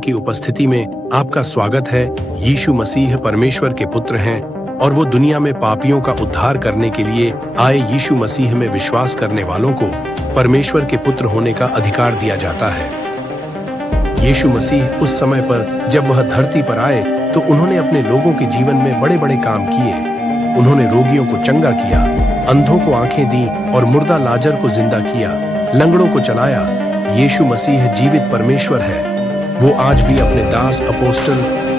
की उपस्थिति में आपका स्वागत है। यीशु मसीह परमेश्वर के पुत्र हैं और वो दुनिया में पापियों का उद्धार करने के लिए आए। यीशु मसीह में विश्वास करने वालों को परमेश्वर के पुत्र होने का अधिकार दिया जाता है। यीशु मसीह उस समय पर जब वह धरती पर आए तो उन्होंने अपने लोगों के जीवन में बड़े बड़े काम किए। उन्होंने रोगियों को चंगा किया, अंधों को आंखें दी और मुर्दा लाजर को जिंदा किया, लंगड़ों को चलाया। यीशु मसीह जीवित परमेश्वर है। वो आज भी अपने दास अपोस्टल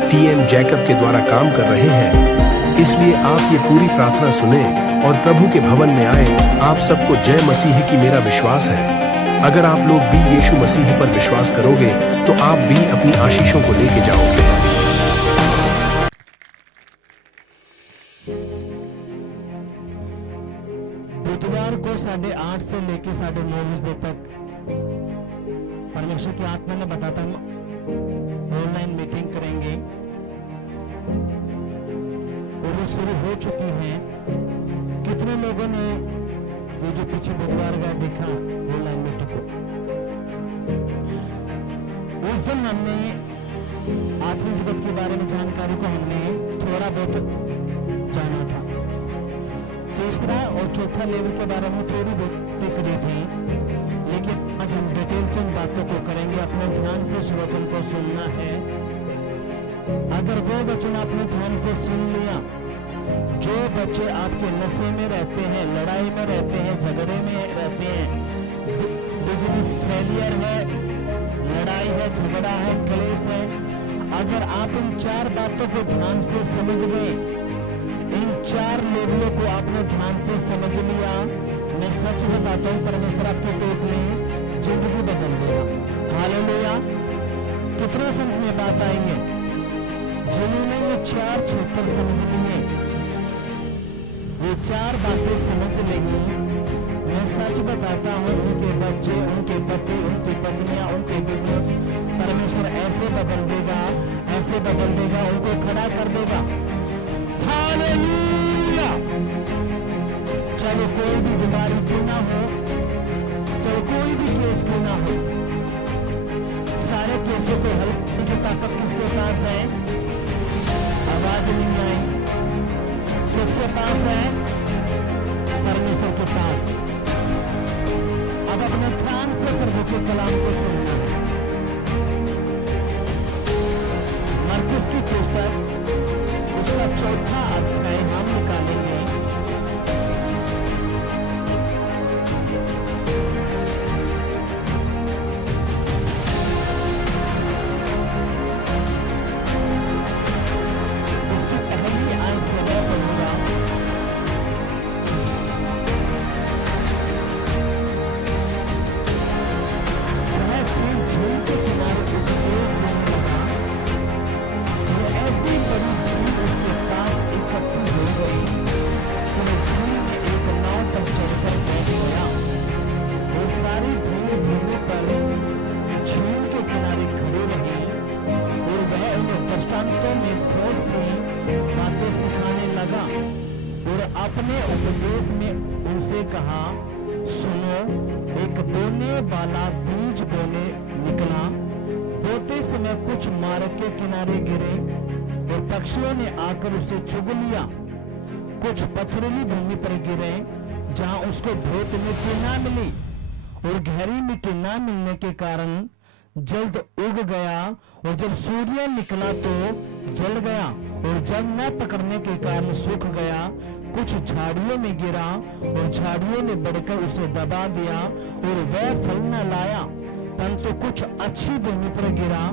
टी.एम. जैकब के द्वारा काम कर रहे हैं। इसलिए आप ये पूरी प्रार्थना सुने और प्रभु के भवन में आए। आप सबको जय मसीह की मेरा विश्वास है। अगर आप लोग भी यीशु मसीह पर विश्वास करोगे तो आप भी अपनी आशीषों को लेके जाओगे। बुधवार को 8:30 से लेकर 9:30 बजे तक परमेश्वर की आत्मा ने बताता ऑनलाइन मीटिंग करेंगे और वो शुरू हो चुकी है। कितने लोगों ने ये जो पीछे बुधवार का देखा ऑनलाइन मीटिंग को? उस दिन हमने आत्मिक जगत के बारे में जानकारी को हमने थोड़ा बहुत जाना था। तीसरा और चौथा लेवल के बारे में थोड़ी बहुत करी थी, लेकिन आज हम डिटेल से इन बातों को करेंगे। अपने ध्यान से इस वचन को सुनना है। अगर वो वचन आपने ध्यान से सुन लिया, जो बच्चे आपके नशे में रहते हैं, लड़ाई में रहते हैं, झगड़े में रहते हैं, बिजनेस फेलियर है, लड़ाई है, झगड़ा है, क्लेश है, अगर आप इन 4 बातों को ध्यान से समझ गए, इन 4 लेवलों को आपने ध्यान से समझ लिया, मैं सच बताता हूं परमेश्वर आपके पेट में जिंदगी बदल देगा। हालेलुया। कितने समझ में बात आई है? जिन्होंने ये 4 क्षेत्र समझ लिए, ये 4 बातें समझ लेंगी, मैं सच बताता हूं उनके बच्चे, उनके पति, उनकी पत्नियां, उनके बिजनेस परमेश्वर ऐसे बदल देगा, ऐसे बदल देगा, उनको खड़ा कर देगा। हालेलुया। चाहे कोई भी बीमारी क्यों ना हो, चाहे कोई भी केस क्यों ना हो, सारे केसों को हल करने की ताकत किसके पास है? आवाज नहीं आई। किसके पास है? परमेश्वर के पास। अब अपने ध्यान से प्रभु के कलाम को सुनना है। मरकुस की पुस्तक उसका 4था अध्याय हम निकालेंगे। उसकी पहली आयत से मैं पढ़ूंगा। वह फिर झील के किनारे उपदेश देने लगा। वो ऐसी बड़ी भीड़ उसके पास इकट्ठी हो गई कि वो झील में एक नाव पर चढ़कर बैठ गया। वो सारी भीड़ भूमि पर झील के किनारे खड़ी रही और वह उन्हें दृष्टांतों में बहुत सी बातें सिखाने लगा और अपने उपदेश में उनसे कहा, सुनो, एक बोने वाला बीज बोने निकला। बोते समय कुछ मार्ग के किनारे गिरे और पक्षियों ने आकर उसे चुग लिया। कुछ पथरीली भूमि पर गिरे जहां उसको बहुत मिट्टी ना मिली और गहरी मिट्टी ना मिलने के कारण जल्द उग गया और जब सूर्य निकला तो जल गया और जल न पकड़ने के कारण सूख गया। कुछ झाड़ियों में गिरा और झाड़ियों ने बढ़कर उसे दबा दिया और वह फल न लाया। परंतु कुछ अच्छी भूमि पर गिरा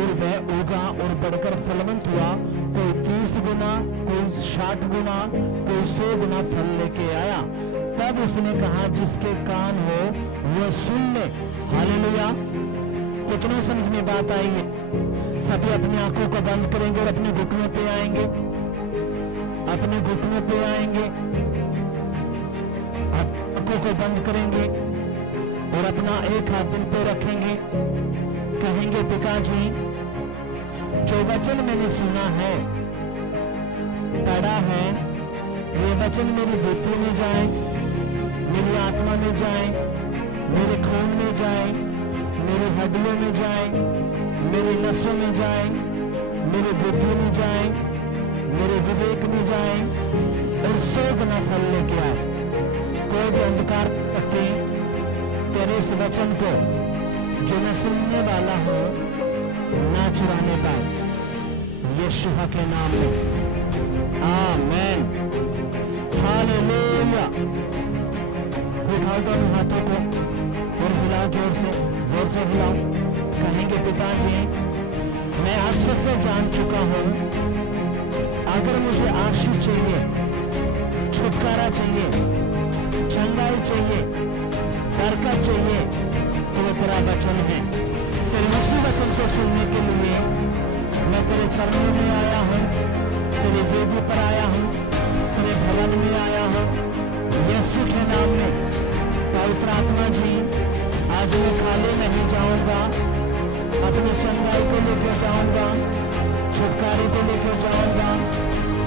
और वह उगा और बढ़कर फलवंत हुआ। कोई 30 गुना, कोई 60 गुना, कोई 100 गुना फल लेके आया। तब उसने कहा, जिसके कान हो वह सुन ले। हालेलुया। कितने समझ में बात आई है? सभी अपनी आंखों को बंद करेंगे और अपने घुटनों पे आएंगे, अपने घुटनों पे आएंगे, आंखों को बंद करेंगे और अपना एक हाथ दिल पे रखेंगे। कहेंगे, पिताजी, जो वचन मैंने सुना है, पढ़ा है, ये वचन मेरी बुद्धि में जाए, मेरी आत्मा में जाए, मेरे खून में जाए, मेरी हड्डियों में जाए, मेरी नसों में जाए, मेरी बुद्धि में जाए, मेरे विवेक में जाए और 100 गुना फल लेके आए। कोई भी अंधकार शक्ति तेरे इस वचन को जो मैं सुनने वाला हूं ना चुराने पाए, यीशु के नाम में आमेन। हालेलुया। उठाओ दोनों हाथों को और हिलाओ, जोर से हिलाओ। कहेंगे पिताजी, मैं अच्छे से जान चुका हूं, अगर मुझे आशीष चाहिए, छुटकारा चाहिए, चंगाई चाहिए, बरकत चाहिए, तो वो तेरा वचन है। तेरे उसी वचन को सुनने के लिए मैं तेरे चरणों में आया हूं, तेरे वेदी पर आया हूं, तेरे भवन में आया हूं। यीशु के नाम में पवित्र आत्मा जी, आज मैं खाली नहीं जाऊंगा, अपनी चंगाई को लेकर जाऊंगा, छुटकारे को लेकर जाऊंगा,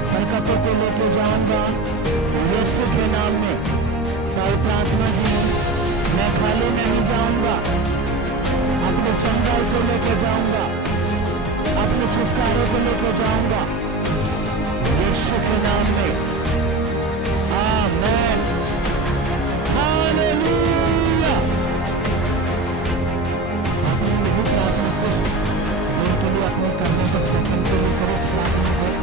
बरकतों को लेकर जाऊंगा। यीशु के नाम में पवित्र आत्मा जी, मैं खाली नहीं जाऊंगा, अपनी चंगाई को लेकर जाऊंगा, अपने छुटकारे को लेकर जाऊंगा। यीशु के नाम में आमेन। हालेलुया। अपने लघु प्रार्थना को देर के लिए अपने करने का सेकंड के लिए करो इस प्रार्थना को।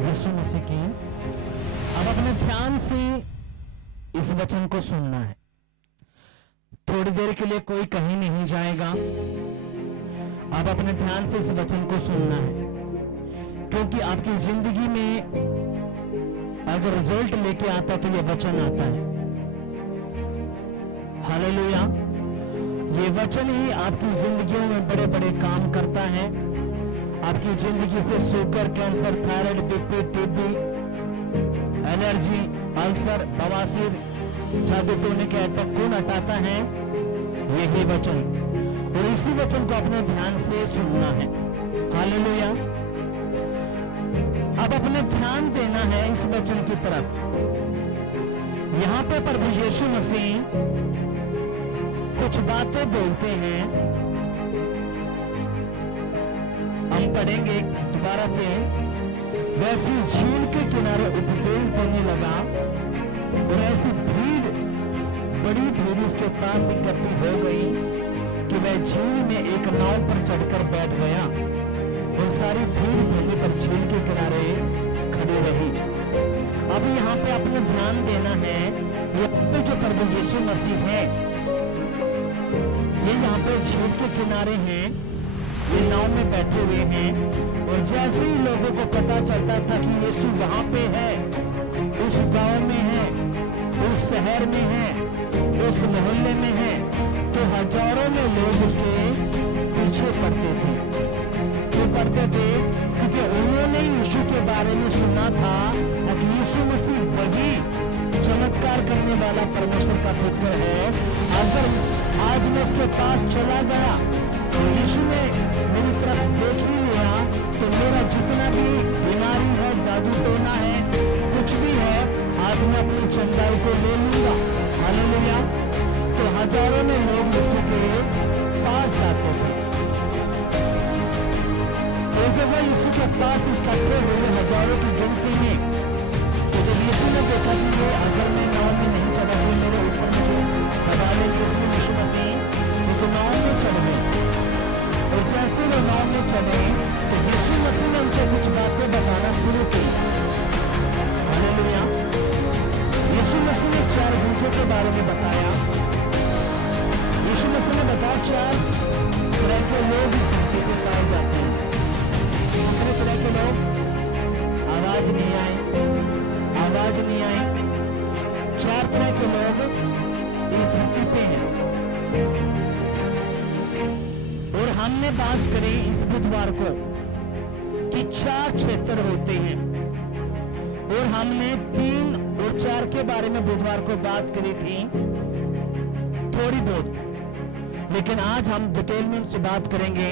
यीशु मसीह की अब अपने ध्यान से इस वचन को सुनना है। थोड़ी देर के लिए कोई कहीं नहीं जाएगा। अब अपने ध्यान से इस वचन को सुनना है, क्योंकि आपकी जिंदगी में अगर रिजल्ट लेके आता तो ये वचन आता है। हालेलुया। ये वचन ही आपकी जिंदगियों में बड़े बड़े काम करता है। आपकी जिंदगी से sugar, cancer, thyroid, BP, TB, allergy, ulcer, बवासीर, जादू टोने के अटैक कौन हटाता है? यही वचन। और इसी वचन को अपने ध्यान से सुनना है। हालेलुया। अब अपने ध्यान देना है इस वचन की तरफ। यहां पे प्रभु यीशु मसीह कुछ बातें बोलते हैं। हम पढ़ेंगे दोबारा से। वह फिर झील के किनारे उपदेश देने लगा और ऐसी भीड़, बड़ी भीड़ उसके पास इकट्ठी हो गई कि वह झील में एक नाव पर चढ़कर बैठ गया और सारी भीड़ भूमि पर झील के किनारे खड़ी रही। अब यहाँ पे अपने ध्यान देना है। यहाँ पे जो प्रभु यीशु मसीह है, ये यहाँ पे झील के किनारे हैं, ये नाव में बैठे हुए हैं। और जैसे ही लोगों को पता चलता था कि यीशु वहां पे है, उस गांव में है, उस शहर में है, उस मोहल्ले में है, तो हजारों में लोग उसके पीछे पड़ते थे। क्यों पड़ते थे? क्योंकि उन्होंने यीशु के बारे में सुना था कि यीशु मसीह वही चमत्कार करने वाला परमेश्वर का पुत्र है। अगर आज मैं इसके पास चला गया तो यीशु ने मेरी तरफ देख ही लिया तो मेरा जितना भी बीमारी है, जादू टोना है, कुछ भी है, आज मैं अपनी चंगाई को ले लूंगा। हालेलुया। तो हजारों में लोग यीशु के पास जाते थे। तो जब वह यीशु के पास इकट्ठे हुए हजारों की गिनती में, तो जब यीशु ने देखा कि ये अगर मैं नाव में नहीं चढ़ा तो मेरे ऊपर मुझे दबा लेंगे, इसलिए यीशु मसीह तो नाव में चढ़ गए। और जैसे वो नाव में चले तो यीशु मसीह ने उनको कुछ बातें बताना शुरू की। हालेलुया। यीशु मसीह ने 4 भूतों के बारे में बताया। यीशु मसीह ने बताया 4 तरह के लोग इस धरती पे पाए जाते हैं। कितने तरह के लोग? आवाज नहीं आए, आवाज नहीं आई। 4 तरह के लोग इस धरती पे हैं। और हम हमने बात करी इस बुधवार को कि 4 क्षेत्र होते हैं और हमने 3 और 4 के बारे में बुधवार को बात करी थी थोड़ी बहुत, लेकिन आज हम डिटेल में उनसे बात करेंगे।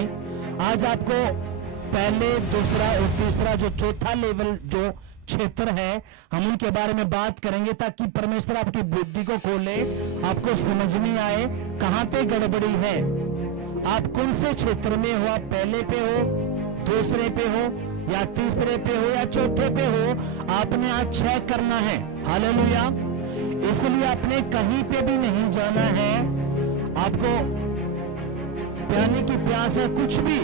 आज आपको पहले, दूसरा और तीसरा जो चौथा लेवल जो क्षेत्र है हम उनके बारे में बात करेंगे, ताकि परमेश्वर आपकी बुद्धि को खोले, आपको समझ में आए कहां पे गड़बड़ी है, आप कौन से क्षेत्र में हो, आप पहले पे हो, दूसरे पे हो या तीसरे पे हो या चौथे पे हो, आपने आज चेक करना है। हालेलुया। इसलिए आपने कहीं पे भी नहीं जाना है, आपको पानी की प्यास है, कुछ भी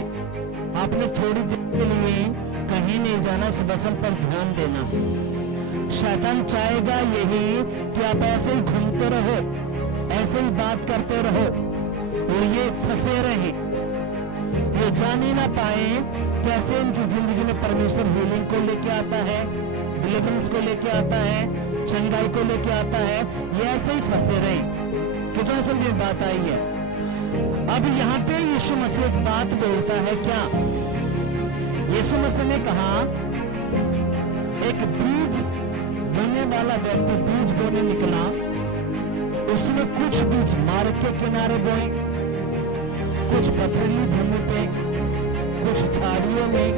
आपने थोड़ी देर के लिए कहीं नहीं जाना, इस वचन पर ध्यान देना। शैतान चाहेगा यही कि आप ऐसे ही घूमते रहो, ऐसे ही बात करते रहो और ये फंसे रहे, ये जान ही ना पाए कैसे इनकी जिंदगी में परमेश्वर हीलिंग को लेके आता है, डिलीवरेंस को लेके आता है, चंगाई को लेके आता है, ये ऐसे ही फंसे रहे। कितना समझ में बात आई है। अब यहाँ पे यीशु मसीह एक बात बोलता है, क्या यीशु मसीह ने कहा एक बीज बोने वाला व्यक्ति बीज बोने निकला, उसने कुछ बीज मार्ग के किनारे बोए, कुछ पथरीली भूमि पे, कुछ झाड़ियों में,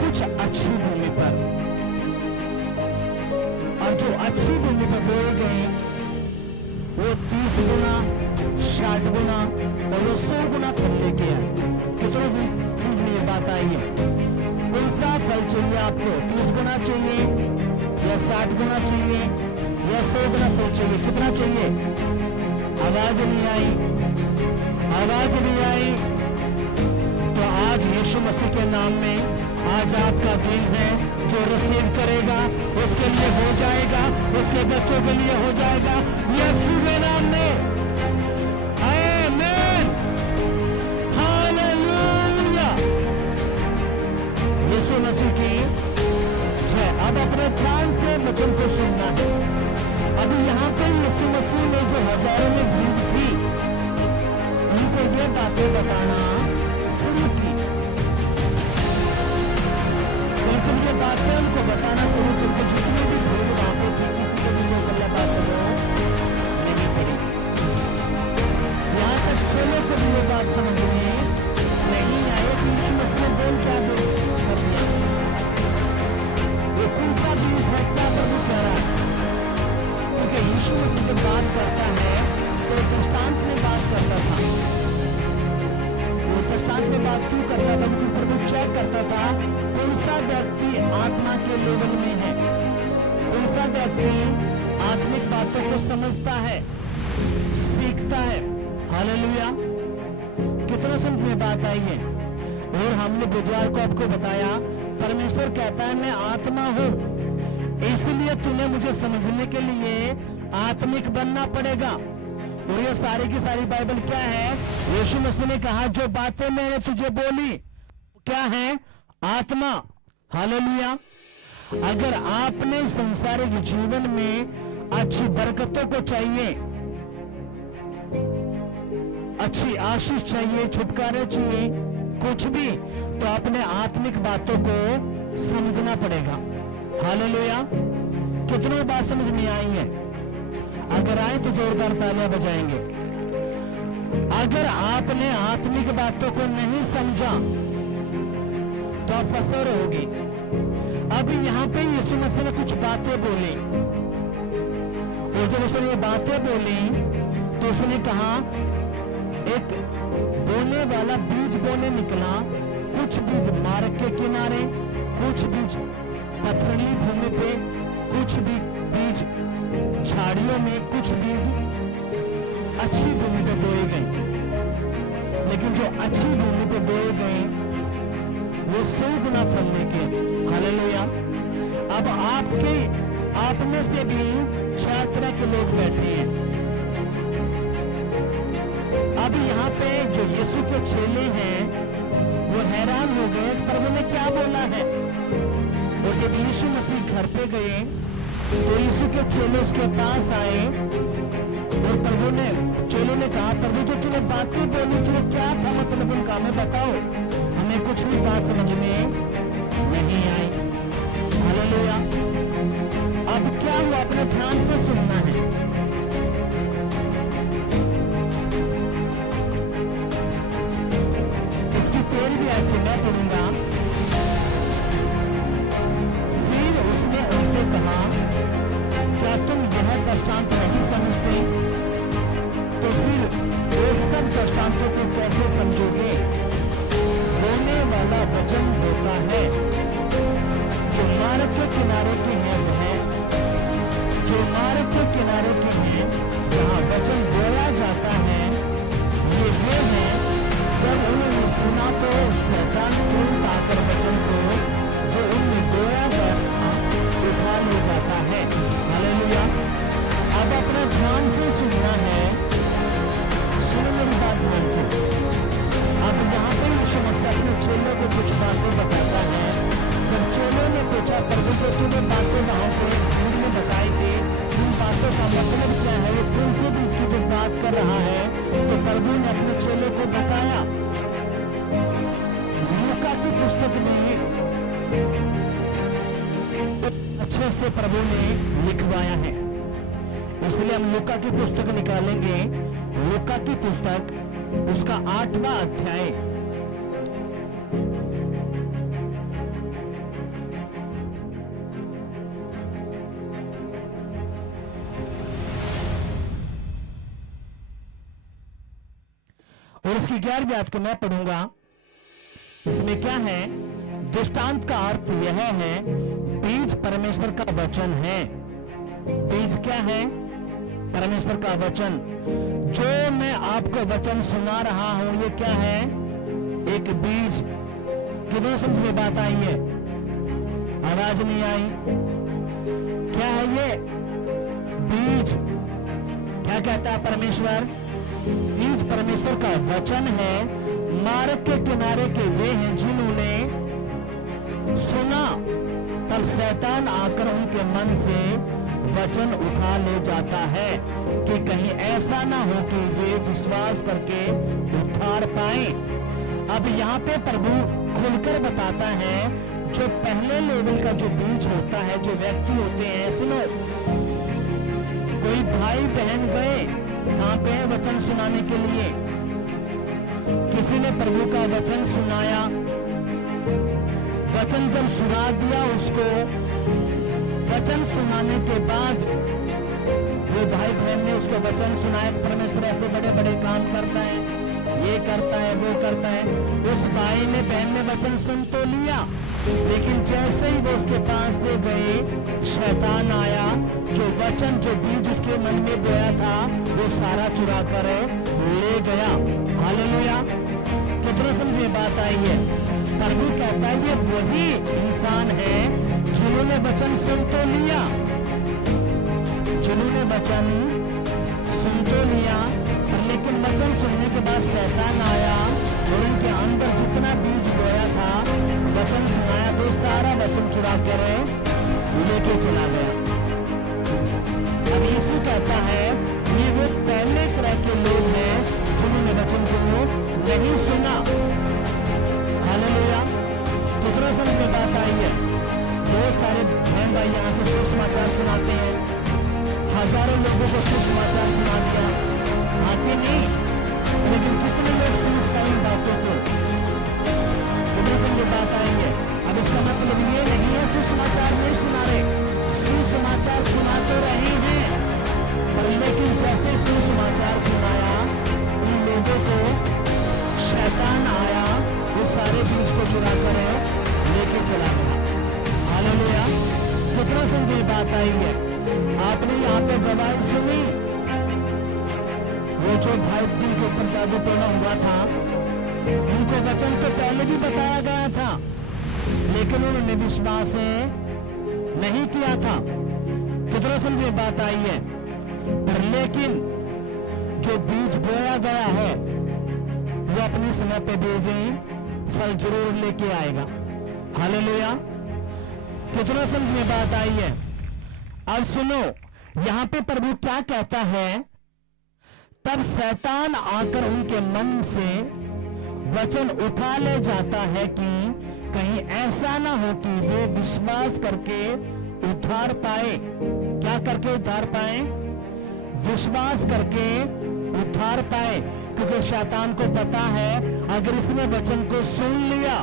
कुछ अच्छी भूमि पर। और जो अच्छी भूमि पर बोए गए वो 30 गुना, 60 गुना और वो 100 गुना फल लेके आए। कितना समझ में ये बात आई है। कौन सा फल चाहिए आपको? 30 गुना चाहिए या 60 गुना चाहिए या 100 गुना फल चाहिए? कितना चाहिए? आवाज नहीं आई, आवाज नहीं आई। तो आज यीशु मसीह के नाम में आज आपका दिन है, जो रिसीव करेगा उसके लिए हो जाएगा, उसके बच्चों के लिए हो जाएगा, यीशु के नाम में। आमीन, हालेलुया। यीशु मसीह की जय। अब अपने ध्यान से वचन को सुनना है। अभी यहाँ पे यीशु मसीह ने जो हजारों में भीड़ थी उनको ये बातें बताना शुरू की, जब ये बातें उनको बताना शुरू की तो जितने भी भीड़ वहां पे थी किसी को भी वो गल्ला बात नहीं पड़ी। यहाँ तक चलो को भी ये बात समझ में नहीं आए कि यीशु मसीह बोल क्या बोल कर दिया, ये कौन सा बीज है, क्या प्रभु कह रहा है। क्योंकि यीशु मसीह जब बात करता है तो दृष्टांत में बात करता था। वो दृष्टांत में बात क्यों करता था? क्योंकि प्रभु चेक करता था कौन सा व्यक्ति आत्मा के लेवल में है, कौन सा व्यक्ति आत्मिक बातों को समझता है, सीखता है। हालेलुया। कितना समझ में बात आई है। और हमने बुधवार को आपको बताया परमेश्वर कहता है मैं आत्मा हूं, इसलिए तुम्हें मुझे समझने के लिए आत्मिक बनना पड़ेगा। और ये सारी की सारी बाइबल क्या है? यीशु मसीह ने कहा जो बातें मैंने तुझे बोली क्या है? आत्मा। हालेलुया। अगर आपने संसारिक जीवन में अच्छी बरकतों को चाहिए, अच्छी आशीष चाहिए, छुटकारे चाहिए, कुछ भी, तो आपने आत्मिक बातों को समझना पड़ेगा। हालेलुया। कितनों बात समझ में आई है? अगर आए तो जोरदार तालियां बजाएंगे। अगर आपने आत्मिक बातों को नहीं समझा तो आप फंसे रहोगे। अभी यहाँ पे यीशु मसीह ने कुछ बातें बोली और जब उसने ये बातें बोली तो उसने कहा एक बोने वाला बीज बोने निकला, कुछ बीज मार्ग के किनारे, कुछ बीज पथरीली भूमि पे, कुछ बीज झाड़ियों में, कुछ बीज अच्छी भूमि पे बोए गए। लेकिन जो अच्छी भूमि पे बोए गए वो 100 गुना फल लेके। हालेलुया। अब आप में से भी 4 तरह के लोग बैठे हैं। अब यहाँ पे जो यीशु के चेले हैं वो हैरान हो गए प्रभु ने क्या बोला है। और जब यीशु मसीह घर पे गए तो यीशु के चेले उसके पास आए और प्रभु ने, चेलों ने कहा, प्रभु जो तूने बातें बोली थी वो क्या था, मतलब उनका हमें बताओ, हमें कुछ भी बात समझ में नहीं आई। हालेलुया। अब क्या हुआ, अपने ध्यान से सुनना है। इसकी 13वीं आयत से मैं पढ़ूंगा। फिर उसने उनसे कहा, क्या तुम यह दृष्टांत नहीं समझते? तो फिर वो सब दृष्टांतों को कैसे समझोगे? रोने वाला वचन होता है जो मार्ग के किनारे के हैं, वह जो मार्ग के किनारे के हैं जहाँ वचन बोया जाता है, ये वे हैं जब उन्होंने सुना तो शैतान तुरंत आकर वचन को जो उनने बोया उठा ले जाता है। हालेलुया। अब अपना ध्यान से सुनना है, सुनो मेरी बात ध्यान से। अब यहाँ पे यीशु मसीह अपने चेलों को कुछ बातें बताता है। जब चेलों ने पूछा, प्रभु को तूने बातें वहां पे भीड़ में बताई थी, इन बातों का मतलब क्या है, ये कौन से बीच की जो बात कर रहा है, तो प्रभु ने अपने चेलों को बताया। लूका की पुस्तक में अच्छे से प्रभु ने लिखवाया है, इसलिए हम लूका की पुस्तक निकालेंगे। लूका की पुस्तक उसका 8वां अध्याय, और उसकी 11वीं आयत को मैं पढ़ूंगा। इसमें क्या है, दृष्टांत का अर्थ यह है, बीज परमेश्वर का वचन है। बीज क्या है? परमेश्वर का वचन। जो मैं आपको वचन सुना रहा हूं, ये क्या है? एक बीज। कितने समझ में बात आई है? आवाज नहीं आई? क्या है ये बीज? क्या कहता है परमेश्वर? बीज परमेश्वर का वचन है। मार्ग के किनारे के वे हैं जिन्होंने सुना, तब शैतान आकर उनके मन से वचन उठा ले जाता है कि कहीं ऐसा ना हो कि वे विश्वास करके उद्धार पाए। अब यहाँ पे प्रभु खुलकर बताता है, जो पहले लेवल का जो बीज होता है, जो व्यक्ति होते हैं, सुनो, कोई भाई बहन गए कहां पे है? वचन सुनाने के लिए। किसी ने प्रभु का वचन सुनाया, वचन जब सुना दिया उसको, वचन सुनाने के बाद वो भाई बहन ने उसको वचन सुनाया, परमेश्वर ऐसे बड़े बड़े काम करता है, ये करता है, वो करता है। उस भाई ने, बहन ने वचन सुन तो लिया, लेकिन जैसे ही वो उसके पास से गए, शैतान आया, जो वचन, जो बीज उसके मन में बोया था, वो सारा चुरा कर ले गया। हालेलुया। कितना समझ में बात आई है? प्रभु कहता है ये वही इंसान है जिन्होंने वचन सुन तो लिया, जिन्होंने वचन सुन तो लिया, पर लेकिन वचन सुनने के बाद शैतान आया और उनके अंदर जितना बीज बोया था, वचन सुनाया, तो सारा वचन चुरा कर लेके चला गया। अब यीशु कहता है ये वो पहले तरह के लोग हैं जिन्होंने वचन को नहीं सुना। हालेलुया। कितना समझ में बात आई है? बहुत सारे बहन भाई यहाँ से सुसमाचार सुनाते हैं, हजारों लोगों को सुसमाचार सुना दिया, आते नहीं, लेकिन कितने लोग समझ पाए इन बातों को? कितना समझ में बात आई है? अब इसका मतलब ये नहीं है सुसमाचार नहीं सुना रहे, सुसमाचार सुना तो रहे हैं, पर लेकिन जैसे सुसमाचार सुनाया, उन लोगों को शैतान आया, वो सारे बीज को चुरा कर लेके चला गया। हालेलुया। कितना समझ में बात आई है? आपने यहाँ पे गवाही सुनी, वो जो भाई जिनके ऊपर जादू टोना हुआ था, उनको वचन तो पहले भी बताया गया था, लेकिन उन्होंने विश्वास नहीं किया था। कितना समझ में बात आई है? पर लेकिन जो बीज बोया गया है, वो अपने समय पे बीजें फल जरूर लेके आएगा। हालेलुया। कितना समझ में बात आई है? अब सुनो, यहां पे प्रभु क्या कहता है? तब शैतान आकर उनके मन से वचन उठा ले जाता है कि कहीं ऐसा ना हो कि वे विश्वास करके उद्धार पाए। क्या करके उद्धार पाए? विश्वास करके उद्धार पाए। क्योंकि शैतान को पता है अगर इसने वचन को सुन लिया,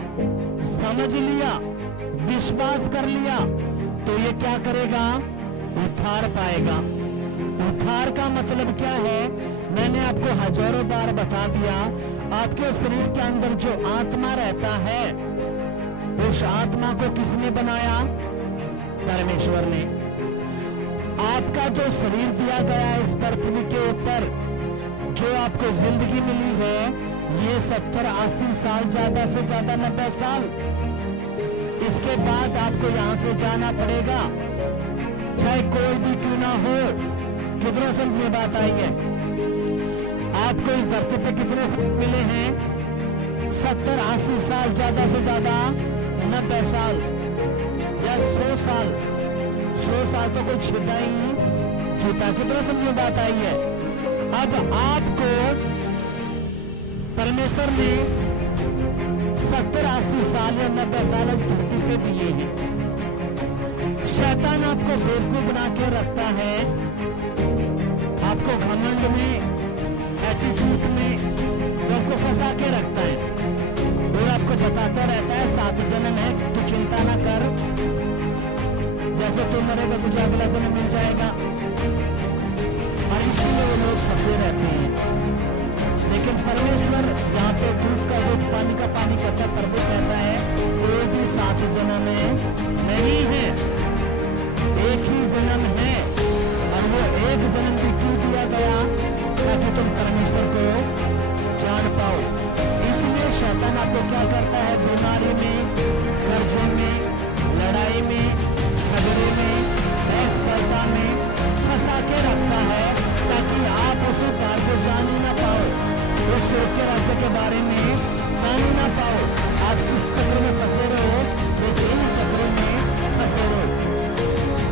समझ लिया, विश्वास कर लिया तो ये क्या करेगा? उद्धार पाएगा। उद्धार का मतलब क्या है? मैंने आपको हजारों बार बता दिया। आपके शरीर के अंदर जो आत्मा रहता है, उस आत्मा को किसने बनाया? परमेश्वर ने। आपका जो शरीर दिया गया है इस पृथ्वी के ऊपर, जो आपको जिंदगी मिली है, ये 70-80 साल, ज्यादा से ज्यादा 90 साल। इसके बाद आपको यहां से जाना पड़ेगा, चाहे कोई भी क्यों ना हो। कितने समझ में बात आई है? आपको इस धरती पे कितने मिले हैं? 70-80 साल, ज्यादा से ज्यादा 90 साल या 100 साल। 100 साल तो कोई छीटा ही छीटा। कितना समझ में बात आई है? अब आपको परमेश्वर ने 70-80 साल या 90 साल इस धरती पे दिए हैं। शैतान आपको बेवकूफ बना के रखता है, आपको घमंड में, एटीट्यूड में आपको फंसा के रखता है और आपको बताता रहता है 7 जन्म है, तू चिंता ना कर, जैसे तू मरेगा तुझे अगला जन्म मिल जाएगा। और इसीलिए वो लोग फंसे रहते हैं। लेकिन परमेश्वर यहाँ पे दूध का दूध, पानी का पानी करता है। प्रभु कहता है कोई भी 7 जन्म नहीं है, एक ही जन्म है। और वो एक जन्म भी क्यों दिया गया? ताकि तुम परमेश्वर को जान पाओ। इसलिए शैतान आपको क्या करता है? बीमारी में, कर्जे में, लड़ाई में, झगड़े में, असफलता में फंसा के रखता है ताकि आप उस उद्धार को जान ही ना पाओ, उस स्वर्ग के राज्य के बारे में जान ही ना पाओ। आप किस चक्र में फंसे रहो, वैसे इन चक्रों में फंसे रहो।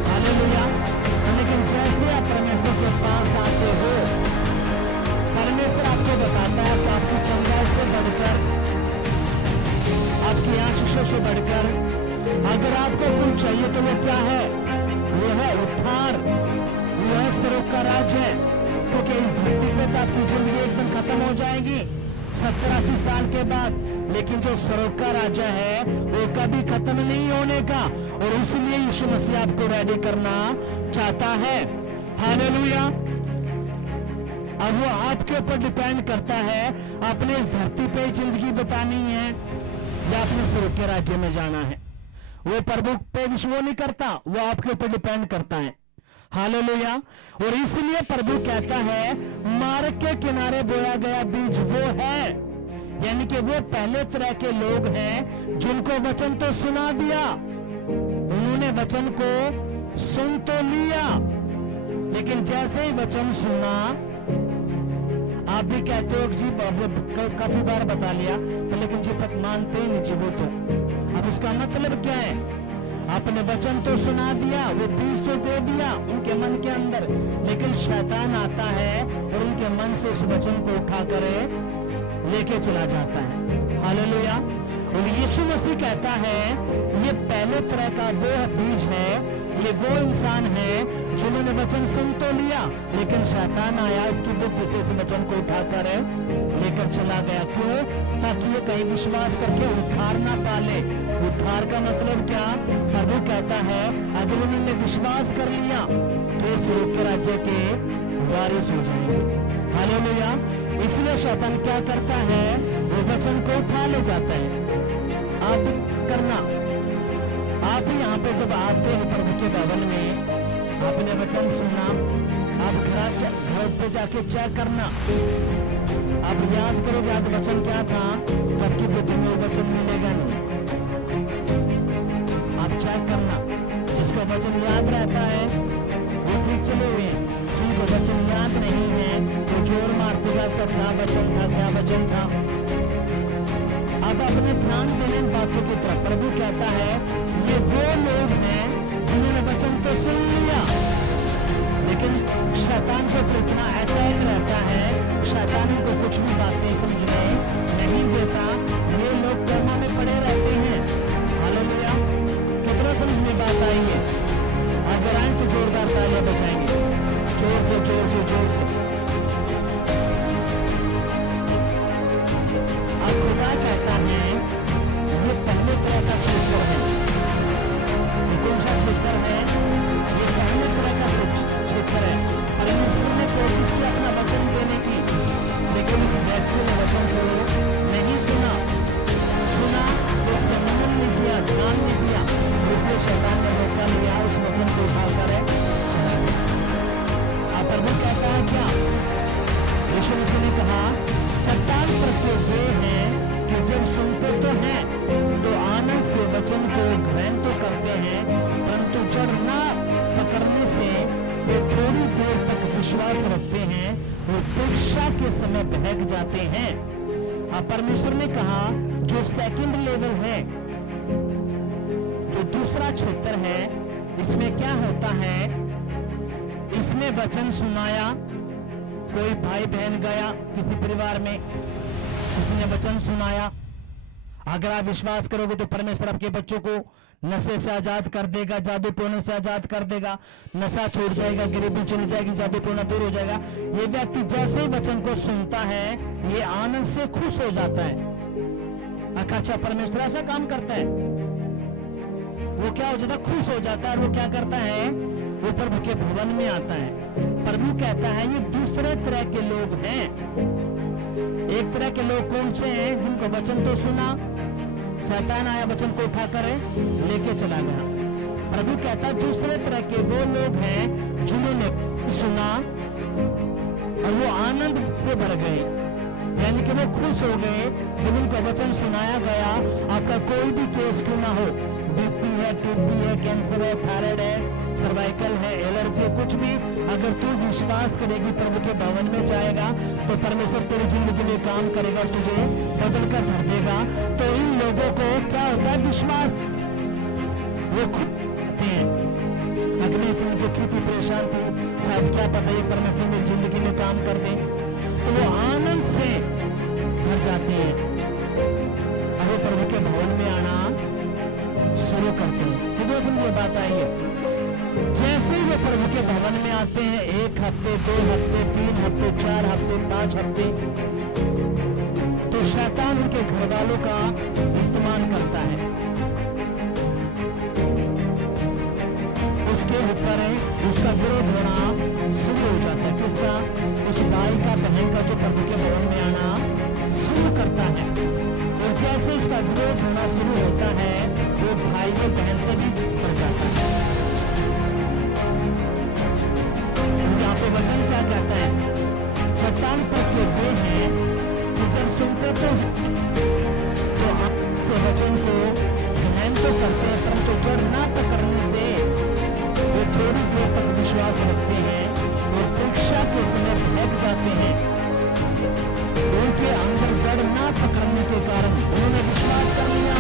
हालेलुया। लेकिन जैसे आप परमेश्वर के पास आते हो, परमेश्वर आपको बताता है कि आपकी चंगाई से बढ़कर, आपकी आशीषों से बढ़कर अगर आपको कुछ चाहिए तो वो क्या है? वो है उद्धार, वो है स्वर्ग का राज्य। क्योंकि इस धरती पे तो आपकी जिंदगी एकदम खत्म हो जाएगी 70-80 साल के बाद, लेकिन जो स्वर्ग का राज्य है वो कभी खत्म नहीं होने का। और इसलिए यीशु मसीह आपको रेडी करना चाहता है। हालेलुया। अब वो आपके ऊपर डिपेंड करता है, आपने इस धरती पे जिंदगी बितानी है या अपने स्वर्ग के राज्य में जाना है। वो प्रभु पे विश्वास नहीं करता, वो आपके ऊपर डिपेंड करता है। हालेलुया। और इसलिए प्रभु कहता है मार्ग के किनारे बोया गया बीज वो है, यानी कि वो पहले तरह के लोग हैं जिनको वचन तो सुना दिया, उन्होंने वचन को सुन तो लिया, लेकिन जैसे ही वचन सुना, आप भी कहते हो जी काफी बार बता लिया तो लेकिन जी पत मानते ही नहीं जी वो तो। अब उसका मतलब क्या है? आपने वचन तो सुना दिया, वो बीज तो दे दिया उनके मन के अंदर, लेकिन शैतान आता है और उनके मन से उस वचन को उठाकर लेके चला जाता है। हालेलुया। और यीशु मसीह कहता है ये पहले तरह का वो बीज है, ये वो इंसान है जिन्होंने वचन सुन तो लिया, लेकिन शैतान आया इसकी बुद्धि से इस वचन को उठाकर लेकर चला गया। क्यों? ताकि ये कहीं विश्वास करके उद्धार ना पाले। उद्धार का मतलब क्या? प्रभु कहता है अगर उन्होंने विश्वास कर लिया तो इस स्वर्ग के राज्य के वारिस हो जाएंगे। हालेलुया। इसलिए शैतान क्या करता है? वो वचन को उठा ले जाता है। आप भी करना, आप भी यहाँ पे जब आते हैं प्रभु के भवन में, आपने वचन सुना, आप घर पे जाके चेक करना, आप याद करोगे आज वचन क्या था, तो आपकी बुद्धि में वचन मिलेगा नहीं। आप चेक करना, जिसको वचन याद रहता है वो ठीक चले हुए हैं, जिनको वचन याद नहीं है वो जोर मारते हैं उसका क्या वचन था, क्या वचन था। अब अपने ध्यान देने इन बातों की तरफ प्रभु कहता है ये वो लोग हैं जिन्होंने वचन तो सुन लिया, लेकिन शैतान को तो इतना अटैक रहता है, शैतान को कुछ भी बातें समझने नहीं देता। ये लोग कर्मों में पड़े रहते हैं। हालेलुया। कितना समझ में बात आई है? अगर आए तो जोरदार तालियां बजाएंगे, जोर से जोर से जोर से। अब खुदा कहता है ये पहले तरह का क्षेत्र है। ये कौन सा क्षेत्र है? ये पहले तरह का क्षेत्र है। परमेश्वर ने कोशिश की अपना वचन देने की, लेकिन उस व्यक्ति ने वचन को नहीं सुना तो उसने मनन नहीं किया, ध्यान नहीं दिया, इसलिए शैतान ने मौका लिया, उस वचन को उठाकर चला गया। अब प्रभु कहता है क्या? यीशु मसीह ने कहा चट्टान प्रत्यय वे हैं कि जब सुनते तो हैं तो आनंद से वचन को ग्रहण तो करते हैं, परंतु जड़ ना पकड़ने से वे थोड़ी देर तक विश्वास रखते हैं, वो परीक्षा के समय बहक जाते हैं। अब परमेश्वर ने कहा जो सेकंड लेवल है, जो दूसरा क्षेत्र है, इसमें क्या होता है? इसने वचन सुनाया, कोई भाई बहन गया किसी परिवार में, उसने वचन सुनाया। अगर आप विश्वास करोगे तो परमेश्वर आपके बच्चों को नशे से आजाद कर देगा, जादू टोने से आजाद कर देगा, नशा छूट जाएगा, गरीबी चली जाएगी, जादू टोना दूर हो जाएगा। ये व्यक्ति जैसे ही वचन को सुनता है, ये आनंद से खुश हो जाता है। अच्छा, परमेश्वर ऐसा काम करता है, वो क्या हो जाता है? खुश हो जाता है। और वो क्या करता है? वो प्रभु के भवन में आता है। प्रभु कहता है ये दूसरे तरह के लोग हैं। एक तरह के लोग कौन से हैं? जिनको वचन तो सुना, शैतान आया वचन को उठाकर लेके चला गया। प्रभु कहता है दूसरे तरह के वो लोग हैं जिन्होंने सुना और वो आनंद से भर गए, यानी कि वो खुश हो गए जब उनको वचन सुनाया गया। आपका कोई भी केस क्यों ना हो, बीपी है, टीबी है, कैंसर है, थायराइड है, सर्वाइकल है, एलर्जी, कुछ भी, अगर तू विश्वास करेगी, प्रभु के भवन में जाएगा तो परमेश्वर तेरी जिंदगी में काम करेगा, तुझे बदल कर धर देगा। तो इन लोगों को क्या होता है? विश्वास। वो खुद हैं, अग्नि इतनी दुखी थी, परेशान थी, शायद क्या पता ये परमेश्वर मेरी जिंदगी में काम कर दे, तो वो आनंद से भर जाते हैं। अब वो प्रभु के भवन में आना शुरू करते हैं। कितने समझ में बात आई है? जैसे ही वो प्रभु के भवन में आते हैं, 1 हफ्ते, 2 हफ्ते, 3 हफ्ते, 4 हफ्ते, 5 हफ्ते, तो शैतान उनके घर वालों का इस्तेमाल करता है, उसके ऊपर उसका विरोध होना शुरू हो जाता है। किसका? उस भाई का, बहन का, जो प्रभु के भवन में आना शुरू करता है। और जैसे उसका विरोध होना शुरू होता है, वो भाई के बहन तभी पड़ जाता है। यहाँ पे वचन क्या कहता है? चट्टान पर वे हैं कि जब सुनते तो से वचन को ग्रहण तो करते हैं, परंतु जड़ ना पकड़ने से वे थोड़ी देर तक विश्वास रखते हैं और परीक्षा के समय बहक जाते हैं। उनके अंदर जड़ ना पकड़ने के कारण उन्होंने विश्वास कर लिया,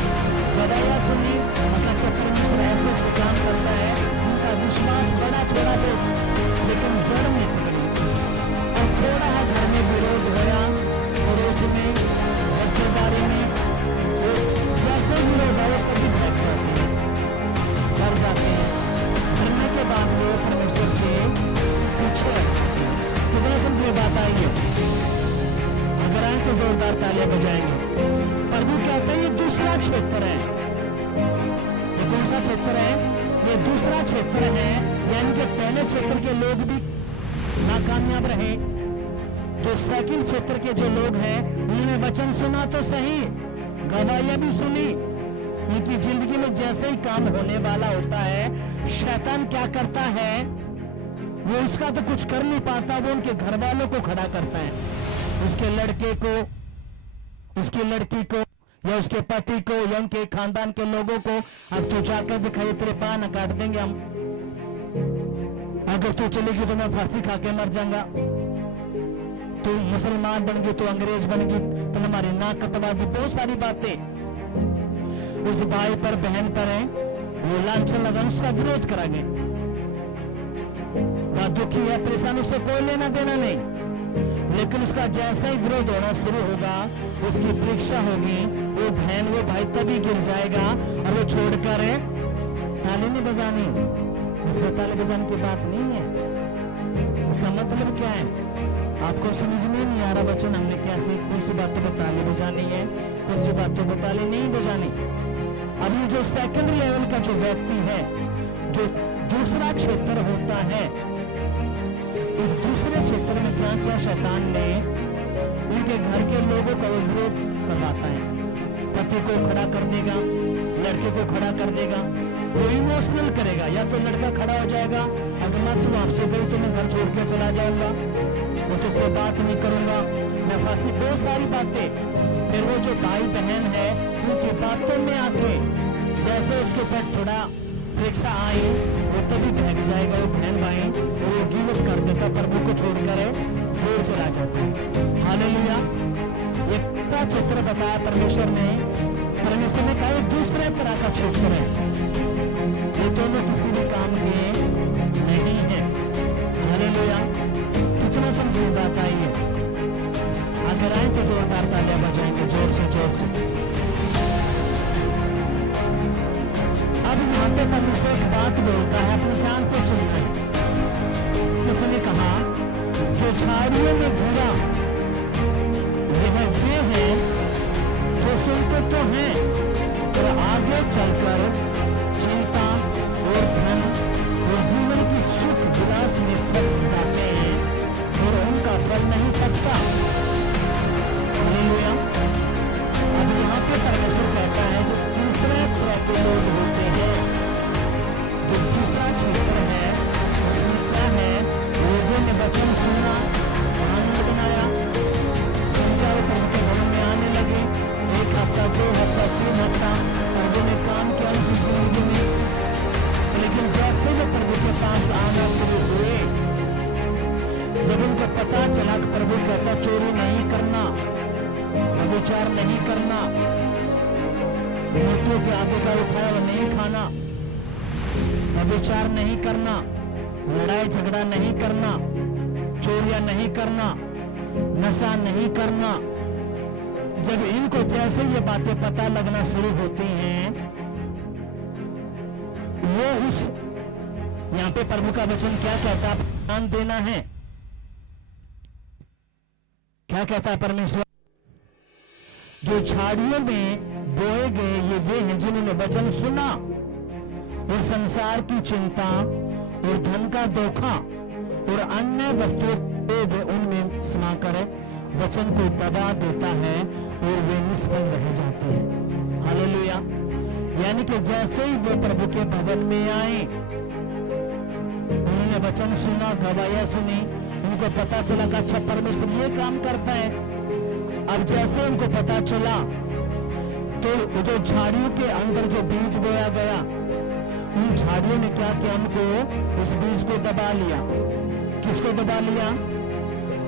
गवाहियां सुनी, अपना परमेश्वर ऐसे काम करता है, उनका विश्वास बड़ा थोड़ा देर, लेकिन जड़ में पकड़ी। और थोड़ा है घर में विरोध होया, पड़ोस में, रिश्तेदारी में, जैसे विरोध आए कभी बहक जाते हैं, डर जाते हैं। डरने के बाद वो परमेश्वर से पूछे। कितने समझ में बात आई है? अगर आए तो जोरदार तालियां बजाएंगे। प्रभु कहते हैं ये दूसरा क्षेत्र है। ये कौन सा क्षेत्र है? ये दूसरा क्षेत्र है, यानी कि पहले क्षेत्र के लोग भी नाकामयाब रहे। जो सेकंड क्षेत्र के जो लोग हैं, उन्होंने वचन सुना तो सही, गवाहियां भी सुनी, उनकी जिंदगी में जैसे ही काम होने वाला होता है, शैतान क्या करता है? वो उसका तो कुछ कर नहीं पाता, वो उनके घर वालों को खड़ा करता है, उसके लड़के को, उसकी लड़की को, या उसके पति को, या उनके खानदान के लोगों को। अब तू जाकर दिखाई, तेरे पान काट देंगे हम, अगर तू चलेगी तो मैं फांसी खा के मर जाऊंगा, तू मुसलमान बन गई, तू अंग्रेज बन गई, तो हमारी नाक कटवा दी। बहुत सारी बातें उस भाई पर, बहन पर है, वो लांछन लगा, उसका विरोध कराएंगे। बात दुखी है, परेशान, उससे कोई लेना देना नहीं। लेकिन उसका जैसा ही विरोध होना शुरू होगा, उसकी परीक्षा होगी, वो बहन वो भाई तभी गिर जाएगा और वो छोड़कर ताली नहीं बजानी। इसमें ताली बजाने की बात नहीं है। इसका मतलब क्या है? आपको समझ में नहीं आ रहा बच्चों, हमने कैसे कुछ बातों पर ताली बजानी है, कुछ बातों पर ताली नहीं बजानी। अभी जो सेकंड लेवल का जो व्यक्ति है, जो दूसरा क्षेत्र होता है, इस दूसरे क्षेत्र में क्या क्या शैतान ने उनके घर के लोगों का विरोध करवाता है। पति को खड़ा कर देगा, लड़के को खड़ा कर देगा, वो इमोशनल करेगा। या तो लड़का खड़ा हो जाएगा, अगर मैं तू आपसे गई तो मैं घर छोड़ के चला जाऊंगा, वो तो उससे बात नहीं करूंगा, मैं फांसी, बहुत सारी बातें। फिर वो जो भाई बहन है उनकी बातों में आके जैसे उसके ऊपर थोड़ा परीक्षा आई, वो तभी बहक जाएगा वो बहन भाई, वो गिव अप कर देता, प्रभु को छोड़कर दूर चला जाता है। हालेलुया। एक ऐसा चित्र बताया परमेश्वर ने कहा दूसरे तरह का क्षेत्र है, ये दोनों किसी भी काम के नहीं है। हालेलुया। कितना समझ बात आई है? अगर आए तो जोरदार तालियां बजाएंगे, जोर से जोर से। अब यहाँ पे परमेश्वर एक बात बोलता है, अपने ध्यान से सुनना है। उसने कहा जो झाड़ियों में घिरा यह वे हैं जो सुनते तो हैं और आगे चलकर चिंता और धन और जीवन की सुख विलास में फंस जाते हैं और उनका फल नहीं पकता। हालेलुया। अब यहाँ पे परमेश्वर कहता है जो तीसरे तरह के लोग होते हैं, जो दूसरा क्षेत्र है, उसमें क्या है? लोगों ने वचन सुना, आनंद बनाया, समझा, प्रभु के भवन में आने लगे, 1 हफ्ता 2 हफ्ता 3 हफ्ता प्रभु ने काम किया उनकी जिंदगी में। लेकिन जैसे वो प्रभु के पास आना शुरू हुए, जब उनको पता चला कि प्रभु कहता चोरी नहीं करना, विचार नहीं करना, मूर्तियों के आगे का उठाया हुआ नहीं खाना, विचार नहीं करना, लड़ाई झगड़ा नहीं करना, चोरियां नहीं करना, नशा नहीं करना। जब इनको जैसे ये बातें पता लगना शुरू होती हैं, वो उस यहां पे प्रभु का वचन क्या कहता है? ध्यान देना है। क्या कहता है परमेश्वर? जो झाड़ियों में बोए गए ये वे हैं जिन्होंने वचन सुना और संसार की चिंता और धन का धोखा और अन्य वस्तुओं उनमें समाकर वचन को दबा देता है और वे निष्फल रह जाते हैं। हालेलुया। यानी कि जैसे ही वे प्रभु के भवन में आए, उन्होंने वचन सुना, गवाहियां सुनी, उनको पता चला कि अच्छा परमेश्वर ये काम करता है। अब जैसे उनको पता चला तो जो झाड़ियों के अंदर जो बीज बोया गया, उन झाड़ियों ने क्या किया? उनको उस बीज को दबा लिया। किसको दबा लिया?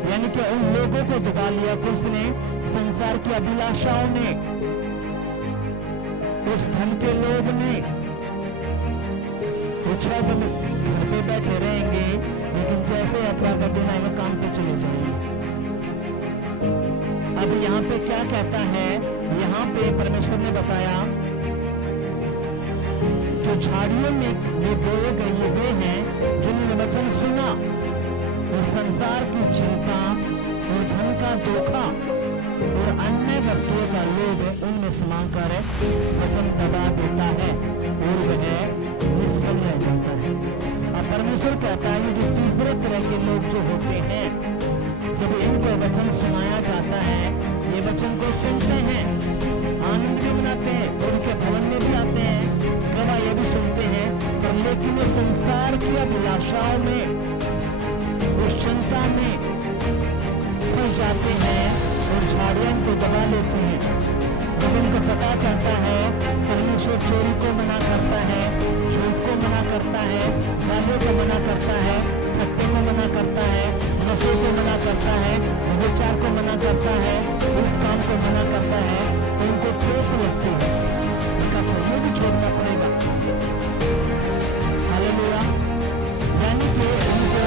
यानी कि उन लोगों को दबा लिया कि उसने संसार की अभिलाषाओं ने, उस धन के लोभ ने, कुछ घर पे बैठे रहेंगे लेकिन जैसे अथवा का दिन आएगा काम पे चले जाएंगे। अब यहाँ पे क्या कहता है? यहाँ पे परमेश्वर ने बताया जो झाड़ियों में बोए गए वे हैं जिन्होंने वचन सुना और संसार की चिंता और धन का धोखा और अन्य वस्तुओं का लोभ उनमें समाकर वचन दबा देता है और वह निष्फल रह जाता है। अब परमेश्वर कहता है जो तीसरे तरह के लोग जो होते हैं, जब इनको वचन सुनाया जाता है, ये वचन को सुनते हैं, आनंद भी मनाते हैं, उनके भवन में भी आते हैं, गवाहियां भी सुनते हैं, पर लेकिन वो संसार की अभिलाषाओं में, उस चिंता में फंस जाते हैं और झाड़ियां को दबा लेती हैं। जब उनको पता चलता है परमेश्वर चोरी को मना करता है, झूठ को मना करता है, गालियों को मना करता है, हत्या को मना करता है, नशे को मना करता है, विचार को मना करता है, इस काम को मना करता है, तो उनको ठेस लगती है, उनका चाहिए भी छोड़ना पड़ेगा। हालेलुया। यानी कि उनको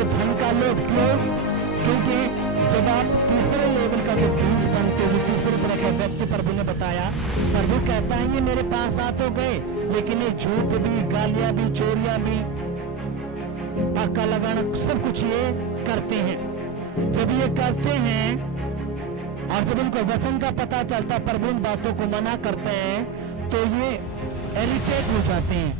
ये धन का लोभ क्यों? क्योंकि जब आप तीसरे लेवल का जो बीज बनते हो, जो तीसरे तरह का व्यक्ति प्रभु ने बताया, प्रभु कहता है ये मेरे पास आ तो गए, लेकिन ये झूठ भी, गालियां भी, चोरियां भी, पक्का लगाना, सब कुछ ये करते हैं। जब ये करते हैं और जब उनको वचन का पता चलता, प्रभु इन बातों को मना करते हैं, तो ये इरिटेट हो जाते हैं,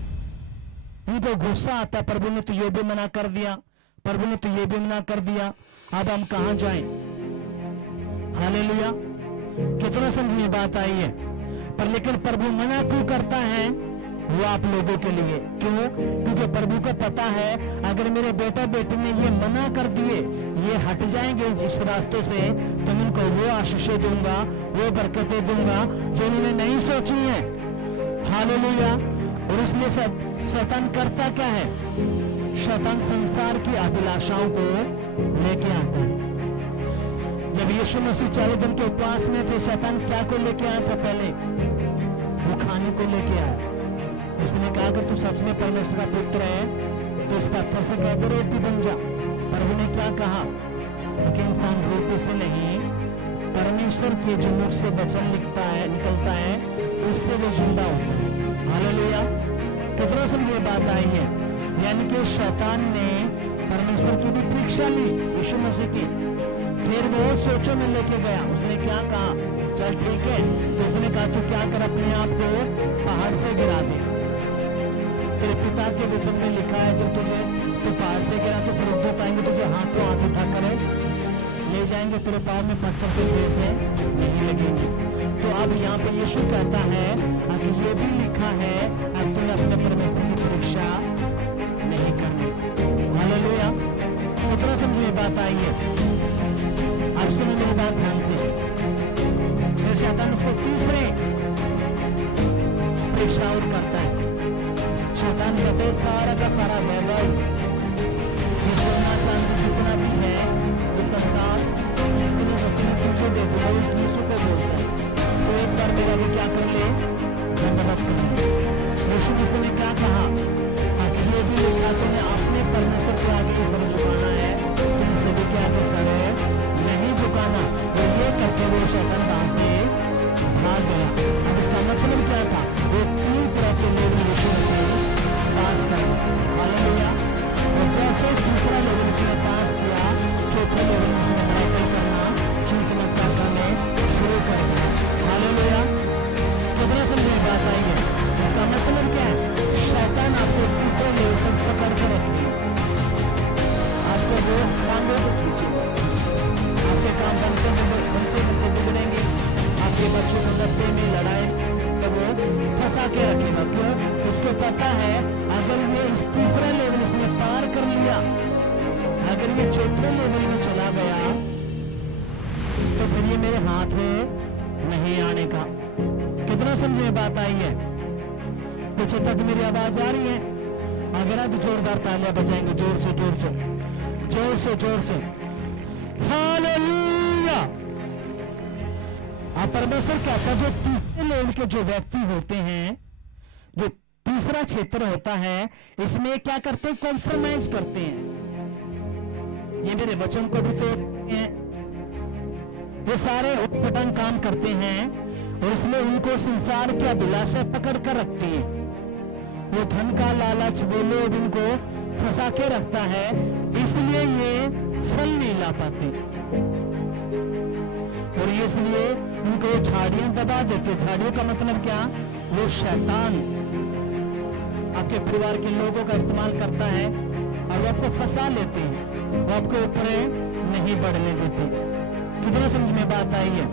उनको गुस्सा आता है, प्रभु ने तो ये भी मना कर दिया, प्रभु ने तो ये भी मना कर दिया, अब हम कहां जाएं? हालेलुया। कितना समझ में बात आई है? पर लेकिन प्रभु मना क्यों करता है? वो आप लोगों के लिए। क्यों? क्योंकि प्रभु को पता है अगर मेरे बेटा बेटी ने ये मना कर दिए, ये हट जाएंगे जिस रास्तों से, तो मैं उनको वो आशीषें दूंगा, वो बरकतें दूंगा जो उन्होंने नहीं सोची है। हालेलुया। और इसलिए शैतान करता क्या है? शैतान संसार की अभिलाषाओं को लेके आता है। जब यीशु मसीह 40 दिन के उपवास में थे, शैतान क्या को लेके आया था? पहले वो खाने को लेके आया। उसने कहा अगर तू सच में परमेश्वर का पुत्र है तो इस पत्थर से कहकर रोटी बन जा। प्रभु ने क्या कहा? क्योंकि इंसान रोटी से नहीं, परमेश्वर के जो मुख से वचन निकलता है, उससे वो जिंदा होता है। हालेलुया। कितना समझे बात आई है? यानी कि शैतान ने परमेश्वर की भी परीक्षा ली यीशु मसीह की, फिर वो सोचों में लेके गया। उसने क्या कहा? चल ठीक है, तो उसने कहा तू क्या कर, अपने आप को पहाड़ से गिरा दे। तेरे पिता के वचन में लिखा है जब तू पहाड़ से गिरा तो स्वर्गदूत आएंगे, तुझे हाथों हाथ उठा कर ले जाएंगे, तेरे पाँव में पत्थर से फिर से नहीं लगेंगे। तो अब यहाँ पे यीशु कहता है अब ये भी लिखा है अब तुम्हें अपने परमेश्वर की परीक्षा नहीं करनी। हालेलुया। कितना समझे बात आई है? अब सुनो मेरी बात ध्यान से। फिर शैतान उसको तीसरे परीक्षा और करता है। शैतान कहते हैं सारा का सारा वैभव, ये सोना चांदी जितना भी है, ये संसार जितनी वस्तुएं तुझे दे दूंगा, उस यीशु को बोलता है तो एक बार मेरा भी क्या कर ले, धन्यवाद कर। यीशु मसीह ने क्या कहा? ये भी लिखा तूने अपने परमेश्वर के आगे सर झुकाना है, तुम सभी के आगे सर नहीं झुकाना। तो ये करके वो शैतान वहां से भाग गया। अब इसका मतलब क्या था? वो 3 तरह के लोग यीशु मसीह पास कर। हालेलुया। और जैसे दूसरा लोग उसने पास किया, चौथे लोग उसने मिराकल करना, चमत्कार करने शुरू कर दिया। हालेलुया। कितना समझे बात आई है? इसका मतलब क्या है? शैतान आपको तीसरे लेवल तक पकड़ कर रखेगा, आपको वो कामों को खींचेगा, आपके काम बनते बिगड़ेंगे, आपके बच्चों को रास्ते में लड़ाई तो वो फंसा के रखेगा। क्यों? उसको पता है अगर ये इस तीसरा लेवल इसने पार कर लिया, अगर ये चौथे लेवल में चला गया तो फिर ये मेरे हाथ में नहीं आने का। कितना समझे बात आई है? पीछे तक मेरी आवाज आ रही है? अगर आप जोरदार तालियां बजाएंगे, जोर से जोर से जोर से जोर से। हालेलुया। आप परमेश्वर कहता है जो तीसरे लेवल के जो व्यक्ति होते हैं, जो तीसरा क्षेत्र होता है, इसमें क्या करते हैं? कॉम्प्रोमाइज करते हैं। ये मेरे वचन को भी तोड़ते हैं, ये सारे उटपटांग काम करते हैं और इसमें उनको संसार की अभिलाषा पकड़ कर रखती है। वो धन का लालच, वो लोग इनको फंसा के रखता है, इसलिए ये फल नहीं ला पाते और ये इसलिए उनको झाड़ियां दबा देते। झाड़ियों का मतलब क्या? वो शैतान आपके परिवार के लोगों का इस्तेमाल करता है और वो आपको फंसा लेते हैं, वो आपको ऊपर नहीं बढ़ने देते। कितना समझ में बात आई है?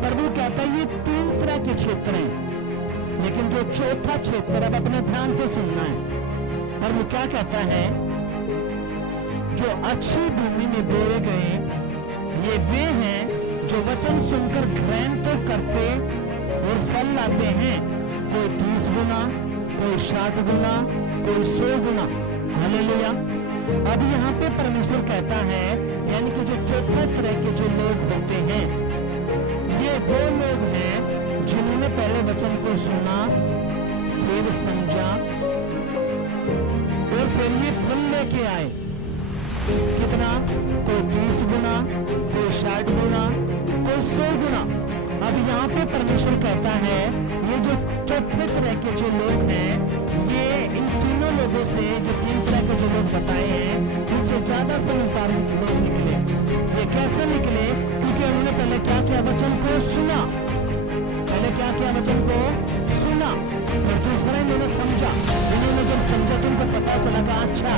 प्रभु कहता है ये 3 तरह के क्षेत्र हैं, लेकिन जो चौथा क्षेत्र अब अपने ध्यान से सुनना है। और वो क्या कहता है? जो अच्छी भूमि में बोए गए ये वे हैं जो वचन सुनकर ग्रहण तो करते और फल लाते हैं, कोई 30 गुना, कोई 60 गुना, कोई 100 गुना। हालेलुया। अब यहाँ पे परमेश्वर कहता है यानी कि जो चौथा तरह के जो लोग होते हैं, ये वो लोग हैं जिन्होंने पहले वचन को सुना, फिर समझा और फिर ये फल लेके आए। यहाँ पे परमेश्वर कहता है ये जो चौथे तरह के जो लोग हैं, ये इन तीनों लोगों से, जो तीन तरह के जो लोग बताए हैं, उनसे ज्यादा समझदार लोग निकले। ये कैसे निकले? क्योंकि उन्होंने पहले क्या किया? वचन को सुना। पहले क्या किया? वचन को सुना। और दूसरा इन्होंने समझा। इन्होंने जब समझा तो उनको पता चला कि अच्छा,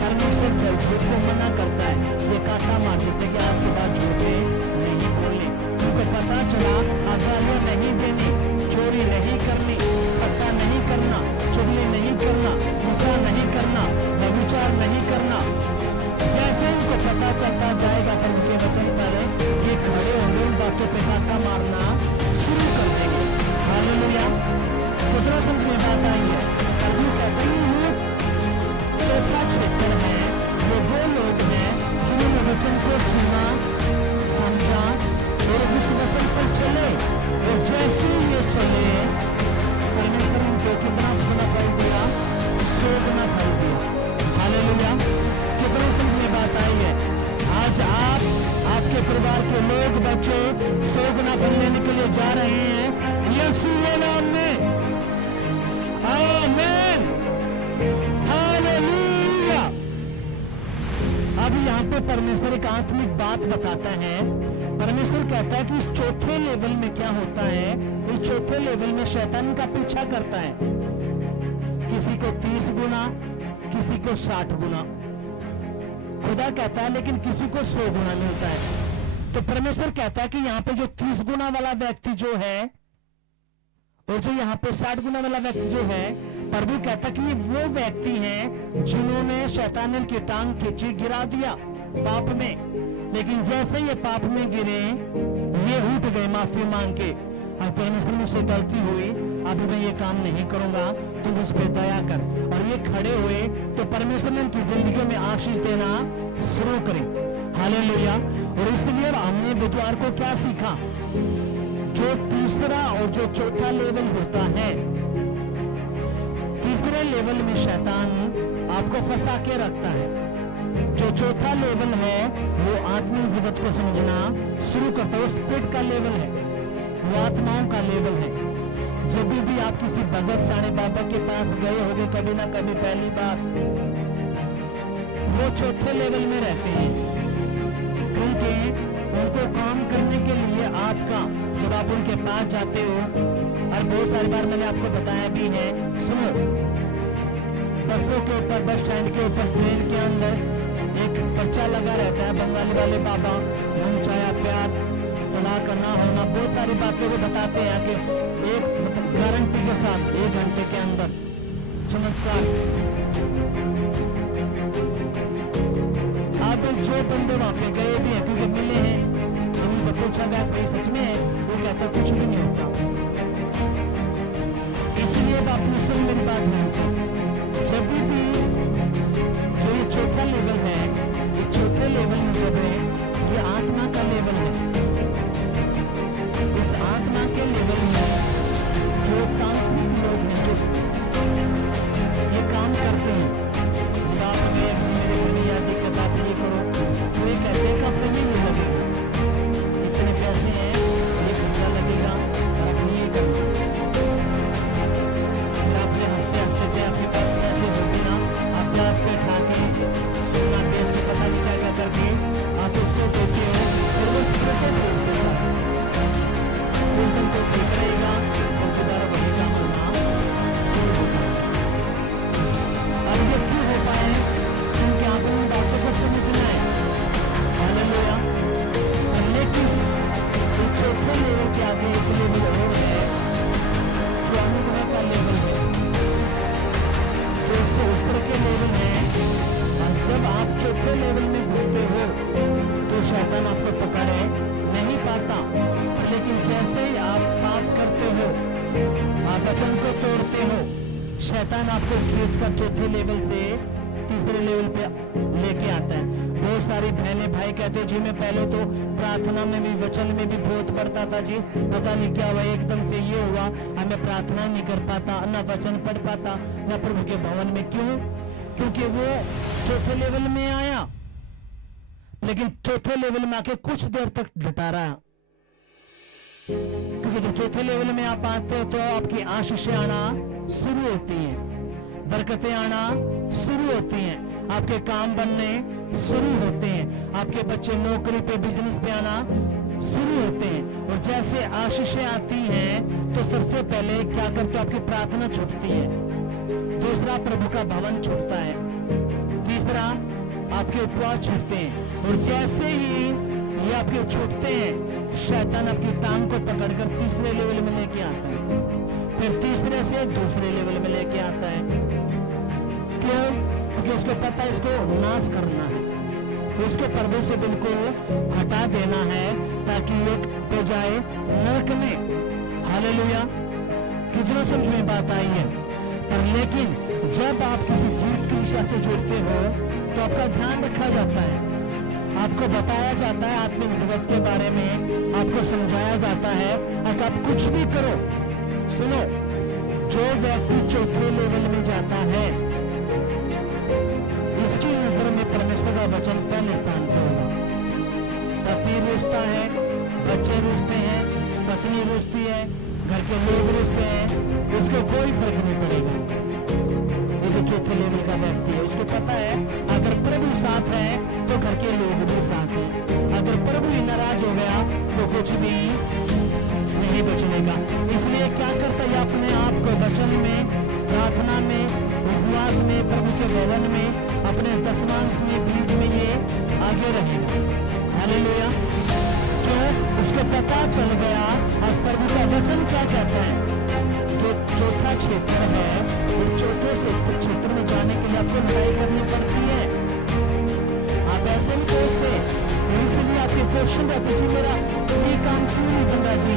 परमेश्वर झूठ को मना करता है। ये काटा मार देते कि आज के बाद झूठे नहीं बोलने। उनको पता चला गालियां नहीं देनी, चोरी नहीं करनी, पट्टा नहीं करना, चुगली नहीं करना, गुस्सा नहीं करना, व्यभिचार नहीं करना। जैसे इनको पता चलता जाएगा तो उनके वचन पर ये खड़े होंगे, उन बातों पे काटा मारना शुरू कर देंगे। हालेलुया। कितना समझ में बात आई है? प्रभु कहते हैं चौथा क्षेत्र है, वो लोग हैं जिन्होंने वचन को सुना, समझा और उस वचन पर चले। और जैसे ये चले, परमेश्वर उनको कितना गुना फल दिया? 100 गुना फल दिया। हालेलुया। कितनी समझ में बात आई है? आज आप, आपके परिवार के लोग, बच्चे 100 गुना फल लेने के लिए जा रहे हैं यीशु के नाम में। आमीन। हालेलुया। अब यहाँ पे परमेश्वर एक आत्मिक बात बताता है। परमेश्वर कहता है कि इस चौथे लेवल में क्या होता है? इस चौथे लेवल में शैतान का पीछा करता है। किसी को 30 गुना, किसी को 60 गुना। खुदा कहता है लेकिन किसी को 100 गुना मिलता है। तो परमेश्वर कहता है कि यहाँ पे जो 30 गुना वाला व्यक्ति जो है, और जो यहाँ पे 60 गुना वाला व्यक्ति जो है, प्रभु कहता कि ये वो व्यक्ति हैं जिन्होंने शैतान ने उनकी टांग खींची, गिरा दिया पाप में। लेकिन जैसे ये पाप में गिरे, ये उठ गए माफी मांग के। अब परमेश्वर मुझसे गलती हुई, अभी मैं ये काम नहीं करूंगा, तुम उस पर दया कर। और ये खड़े हुए तो परमेश्वर ने उनकी जिंदगी में आशीष देना शुरू करी। हालेलुया। और इसलिए अब हमने बुधवार को क्या सीखा? जो तीसरा और जो चौथा लेवल होता है, तीसरे लेवल में शैतान आपको फंसा के रखता है। जो चौथा लेवल है वो आत्मिक जगत को समझना शुरू करता है। वो स्पिरिट का लेवल है, वो आत्माओं का लेवल है। जब भी आप किसी भगत साणे बाबा के पास गए होंगे कभी ना कभी, पहली बार, वो चौथे लेवल में रहते हैं। क्योंकि उनको काम करने के लिए आपका, जब आप उनके पास जाते हो, और बहुत सारी बार मैंने आपको बताया भी है, सुनो, बसों के ऊपर, बस स्टैंड के ऊपर, ट्रेन के अंदर एक पर्चा लगा रहता है, बंगाली वाले बाबा, मनचाया प्यार, तलाक ना होना, बहुत सारी बातें वो बताते हैं कि एक गारंटी के साथ 1 घंटे के अंदर चमत्कार। आप जो बंदे वहां पे गए भी हैं, क्योंकि मिले हैं, जब उनसे पूछा गया भाई सच में है, वो कहता कुछ भी नहीं होता। इसलिए आपने सुन मेरी बात ध्यान से, जब भी जो ये चौथा लेवल है, ये चौथे लेवल में जब है, ये आत्मा का लेवल है। इस आत्मा के लेवल में जो तांत्रिक लोग हैं, जो ये काम करते हैं, जब आप मेरे लिए या दिक्कत आप ये करो, तो ये कहते हैं कि आपको नहीं लगेगा, इतने पैसे हैं, 1 घंटा लगेगा, आप ये करो। आपके हंसते हंसते चाहे आपके पास पैसे होते ना, आप क्लास पे उठा के सोना बेच के पता नहीं क्या क्या करके आप उसको देते हो, और वो कैसे बेचते हो? उस दिन तो ठीक रहेगा और दोबारा वही काम होना शुरू होगा। अब ये क्यों हो पाए? क्योंकि आपको उन बातों को समझना है। हालेलुया। लेकिन इस चौथे लेवल के आगे एक लेवल और है, जो अनुग्रह का लेवल है, जो इससे ऊपर के लेवल है। और जब आप चौथे लेवल में घुसते हो तो शैतान आपको पकड़े नहीं पाता। लेकिन जैसे ही आप पाप करते हो, आप वचन को तोड़ते हो, शैतान आपको खींचकर चौथे लेवल से तीसरे लेवल पे लेके आता है। बहुत सारी बहनें भाई कहते जी मैं पहले तो प्रार्थना में भी, वचन में भी बहुत पढ़ता था जी, पता नहीं क्या हुआ, एकदम से ये हुआ, अब मैं प्रार्थना नहीं कर पाता, ना वचन पढ़ पाता, ना प्रभु के भवन में। क्यों? क्योंकि वो चौथे लेवल में आया, लेकिन चौथे लेवल में आके कुछ देर तक डटा रहा, क्योंकि देखो जब चौथे लेवल में आप आते हो तो आपकी आशीषें आना शुरू होती हैं, बरकतें आना शुरू होती हैं, आपके काम बनने शुरू होते हैं, आपके बच्चे नौकरी पे बिजनेस पे आना शुरू होते हैं। और जैसे आशीषें आती हैं तो सबसे पहले क्या करते हो, आपकी प्रार्थना छूटती है, दूसरा प्रभु का भवन छूटता है, तीसरा आपके उपवास छूटते हैं। और जैसे ही ये आपके छूटते हैं शैतान आपकी टांग को पकड़कर तीसरे लेवल में लेके आता है, फिर तीसरे से दूसरे लेवल में लेके आता है। क्यों? क्योंकि उसको पता है इसको नाश करना है, उसको पर्दे से बिल्कुल हटा देना है ताकि ये हो जाए नरक में। हालेलुया, कितनों समझ में बात आई है। पर लेकिन जब आप किसी जीत की दिशा से जुड़ते हो तो आपका ध्यान रखा जाता है, आपको बताया जाता है आत्मिक जगत के बारे में, आपको समझाया जाता है अगर आप कुछ भी करो। सुनो, जो व्यक्ति चौथे लेवल में जाता है इसकी नजर में परमेश्वर का वचन पहले स्थान पर होगा। पति रुसता है, बच्चे रुसते हैं, पत्नी रुसती है, घर के लोग रुसते हैं, उसको कोई फर्क नहीं पड़ेगा। ये जो चौथे लेवल का व्यक्ति है उसको पता है अगर प्रभु साथ है तो घर के लोग भी साथ हैं, अगर प्रभु ही नाराज हो गया तो कुछ भी नहीं बचनेगा। इसलिए क्या करता है, अपने आप को वचन में, प्रार्थना में, उपवास में, प्रभु के भवन में, अपने दशमांश में, बीज में ये आगे रखेगा। हालेलुया। क्यों? उसको पता चल गया और प्रभु का वचन क्या कहता है। जो चौथा क्षेत्र है उस चौथे क्षेत्र में जाने के लिए आपको लड़ाई करनी पड़ती है। आप ऐसे नहीं सोचते, इसलिए आपके क्वेश्चन रहते जी मेरा ये काम क्यों नहीं बन रहा, जी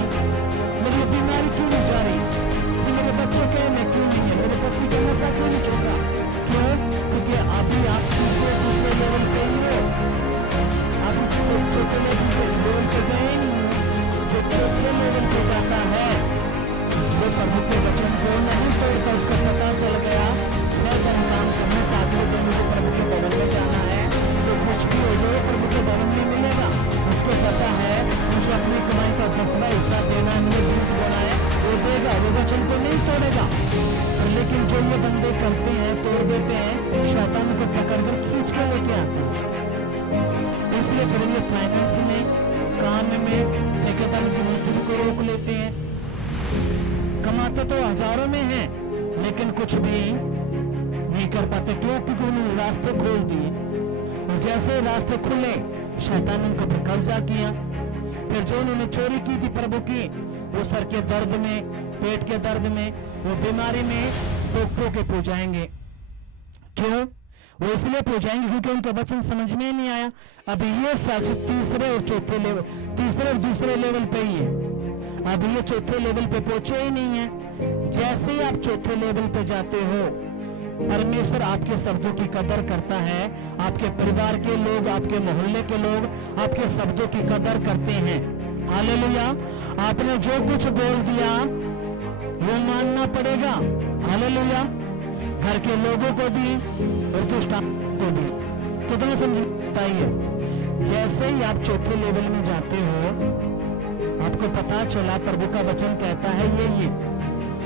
मेरी बीमारी क्यों नहीं जा रही, जी मेरे बच्चे के में क्यों नहीं है, मेरे पति का नशा क्यों नहीं छोड़ रहा। क्यों? क्योंकि अभी आप दूसरे लेवल पे हो, आप चौथे लेवल पे गए नहीं। जो चौथे लेवल पे जाता है वो प्रभु के वचन को नहीं तोड़ता, उसको पता चल गया 6 दिन काम करने से अगले दिन मुझे प्रभु के भवन में जाना है, तो कुछ भी हो जाए प्रभु के भवन में मिलेगा। उसको पता है मुझे अपनी कमाई का 10वां हिस्सा देना है, मुझे बीज बोना है, वो देगा, वो वचन को नहीं तोड़ेगा। लेकिन जो ये बंदे करते हैं, तोड़ देते हैं, शैतान को पकड़कर खींच के लेके आते हैं। इसलिए फिर ये फाइनेंस में, काम में ठेकेदार की मजदूरी को रोक लेते हैं। कमाते तो हजारों में हैं लेकिन कुछ भी नहीं कर पाते। क्यों? क्योंकि उन्होंने रास्ते खोल दिए, और जैसे रास्ते खुले शैतान उनके ऊपर कब्जा किया। फिर जो उन्होंने चोरी की थी प्रभु की, वो सर के दर्द में, पेट के दर्द में, वो बीमारी में डॉक्टरों के पूजाएंगे। क्यों? वो इसलिए पूजाएंगे क्योंकि उनका वचन समझ में नहीं आया। अभी ये सच तीसरे और चौथे लेवल, तीसरे और दूसरे लेवल पे ही है, अभी ये चौथे लेवल पे पहुंचे ही नहीं है। जैसे ही आप चौथे लेवल पे जाते हो परमेश्वर आपके शब्दों की कदर करता है, आपके परिवार के लोग, आपके मोहल्ले के लोग आपके शब्दों की कदर करते हैं। हालेलुया। आपने जो कुछ बोल दिया वो मानना पड़ेगा। हालेलुया। घर के लोगों को भी और दुष्ट को भी। कितना समझता है? जैसे ही आप चौथे लेवल में जाते हो आपको पता चला प्रभु का वचन कहता है ये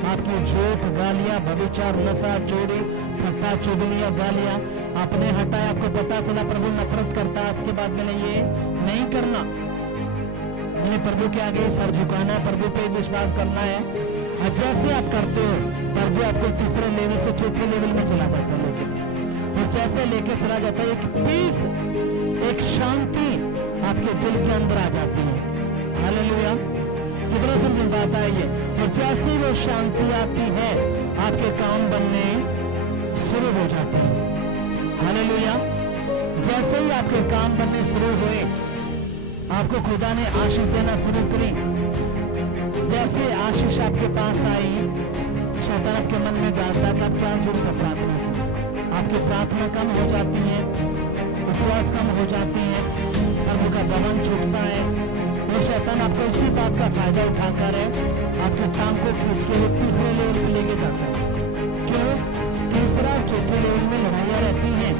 आपकी झूठ, गालियां, व्यभिचार, नशा, चोरी, ठट्टा, चुगलियां, गालियां आपने हटाया। आपको पता चला प्रभु नफरत करता है, इसके बाद मैंने ये नहीं करना, मैंने प्रभु के आगे सर झुकाना है, प्रभु पे विश्वास करना है। और जैसे आप करते हो प्रभु आपको तीसरे लेवल से चौथे लेवल में चला जाता है और जैसे लेके चला जाता है एक पीस, एक शांति आपके दिल के अंदर आ जाती है। हालेलुया। कितना समझ बात है ये। और जैसे वो शांति आती है आपके काम बनने शुरू हो जाते हैं। हालेलुया। जैसे ही आपके काम बनने शुरू हुए आपको खुदा ने आशीष देना शुरू करी। जैसे आशीष आपके पास आई शैतान आपके मन में डालता है आप क्या जरूरत है प्रार्थना की। आपकी प्रार्थना कम हो जाती है, उपवास कम हो जाती है, प्रभु का भवन छूटता है। वो शैतान आपको इसी बात का फायदा उठाकर आपके काम को खींच के वो तीसरे लेवल पे लेके जाता है। क्यों? तीसरा और चौथे लेवल में लड़ाइयां रहती हैं।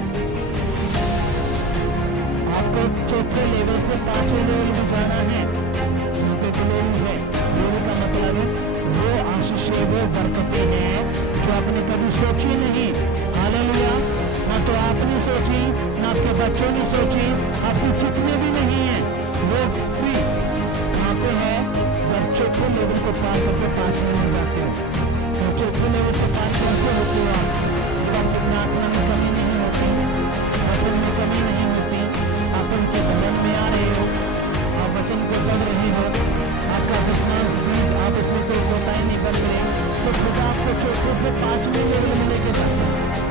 आपको चौथे लेवल से पांचवें लेवल में जाना है जहाँ पे ग्लोरी है, कहने का मतलब वो आशीषें, वो बरकतें हैं जो आपने कभी सोची नहीं। हालेलुया। ना तो आपने सोची, ना आपके बच्चों ने सोची, आपकी चित में भी नहीं है। वो भी कहाँ पे है? जब चौथे लेवल को पार करके 5वें में जाते हो। तो चौथे लेवल से पार कैसे होते हो आप? जब आपकी प्रार्थना में कमी नहीं होती, वचन में कमी नहीं होती, आप उनके भवन में आ रहे हो, आप वचन को पढ़ रहे हो, आपका विश्वास बीज आप इसमें कोई कोताही नहीं कर रहे, तो खुदा आपको चौथे से 5वें लेवल में लेके जाता है।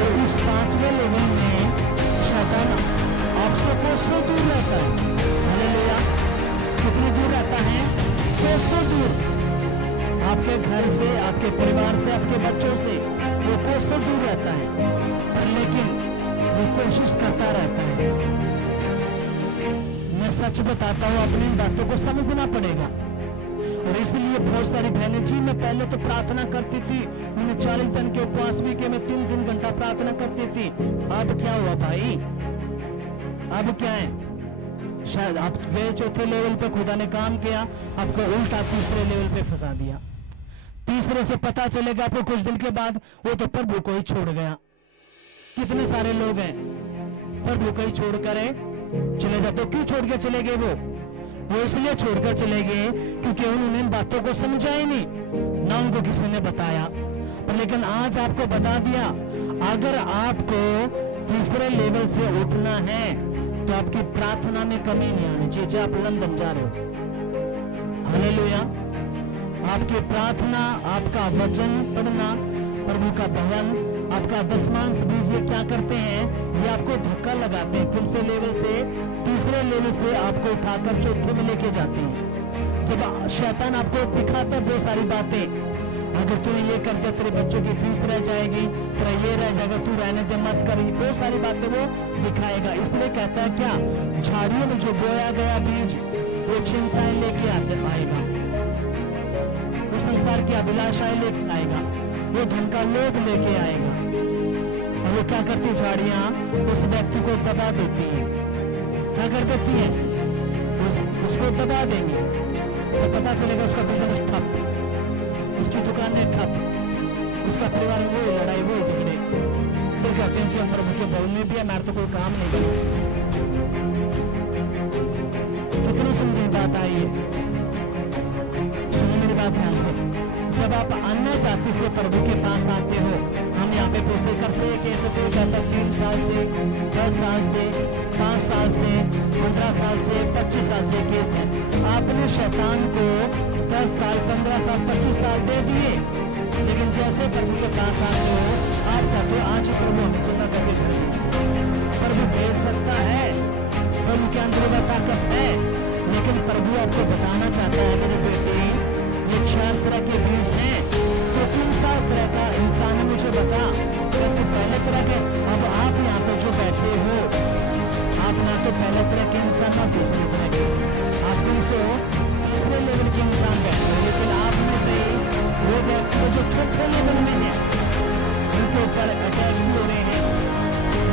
और उस 5वें लेवल में शैतान आपसे कोसों दूर रहता है। हालेलुया। कितनी दूर रहता है? कोसों दूर। आपके घर से, आपके परिवार से, आपके बच्चों से वो कोसों दूर रहता है, पर लेकिन वो कोशिश करता रहता है। मैं सच बताता हूँ, अपनी बातों को समझना पड़ेगा। और इसलिए बहुत सारी बहनें जी मैं पहले तो प्रार्थना करती थी, मैंने 40 दिन के उपवास भी किए, मैं 3-3 घंटा प्रार्थना करती थी। अब क्या हुआ भाई? अब क्या है? शायद आप गए चौथे लेवल पे, खुदा ने काम किया, आपको उल्टा तीसरे लेवल पे फंसा दिया। तीसरे से पता चलेगा आपको कुछ दिन के बाद वो तो प्रभु को ही छोड़ गया। कितने सारे लोग हैं प्रभु को ही छोड़कर चले जाते। क्यों छोड़ के चले गए? वो इसलिए छोड़कर चले गए क्योंकि उन्होंने इन बातों को समझा ही नहीं, ना उनको किसी ने बताया। पर लेकिन आज आपको बता दिया, अगर आपको तीसरे लेवल से उठना है तो आपकी प्रार्थना में कमी नहीं आनी चाहिए। आप लंदन जा रहे हो, हालेलुया। आपकी प्रार्थना, आपका वचन पढ़ना, प्रभु का भवन, आपका दशमांश बीज ये क्या करते हैं? ये आपको धक्का लगाते हैं। कौन से लेवल से? तीसरे लेवल से आपको उठाकर चौथे में लेके जाते हैं। जब शैतान आपको दिखाता है बहुत सारी बातें, अगर तूने ये कर दिया तेरे बच्चों की फीस रह जाएगी, तेरा ये रह जाएगा, तू रहने दे, मत कर, बहुत सारी बातें वो दिखाएगा। इसलिए कहता है क्या? झाड़ियों में जो बोया गया बीज वो चिंताएं लेके आएगा, वो संसार की अभिलाषाएं लेके आएगा, वो धन का लोभ लेके आएगा। और वो क्या करती? झाड़ियां उस व्यक्ति को दबा देती है। क्या कर देती है? उसको दबा देंगे तो पता चलेगा उसका बिजनेस ठप, उसकी दुकानें ठप, उसका परिवार वो लड़ाई, वो झगड़े। फिर कहते हैं जी हम प्रभु के भवन में भी है, मेरा तो कोई काम नहीं किया। कितनी समझे बात आई है? सुनो मेरी बात ध्यान से। जब आप अन्य जाति से प्रभु के पास आते हो, हम यहाँ पे पूछते कर से कैसे हो जाता, 3 साल से, 10 साल से, 5 साल से, 15 साल से, 25 साल से केस है। आपने शैतान को 10 साल, 15 साल, 25 साल दे दिए, लेकिन जैसे प्रभु के पास आते हो, आप चाहते हो आज प्रभु हमें चिंता करके घर, प्रभु भेज सकता है, प्रभु के अंदर वह ताकत है, लेकिन प्रभु आपको बताना चाहता है मेरे बेटे, ये 4 तरह के बीज हैं, तो 3 तरह का इंसान है, मुझे बता। तो पहले तरह के, अब आप यहाँ पे जो बैठे हो, आप ना तो पहले तरह के इंसान, ना दूसरे तरह के, आप तीसरे लेवल के इंसान बैठे हो, लेकिन आप में से वो व्यक्ति जो चौथे लेवल में है, उनके ऊपर अटैक हो रहे हैं।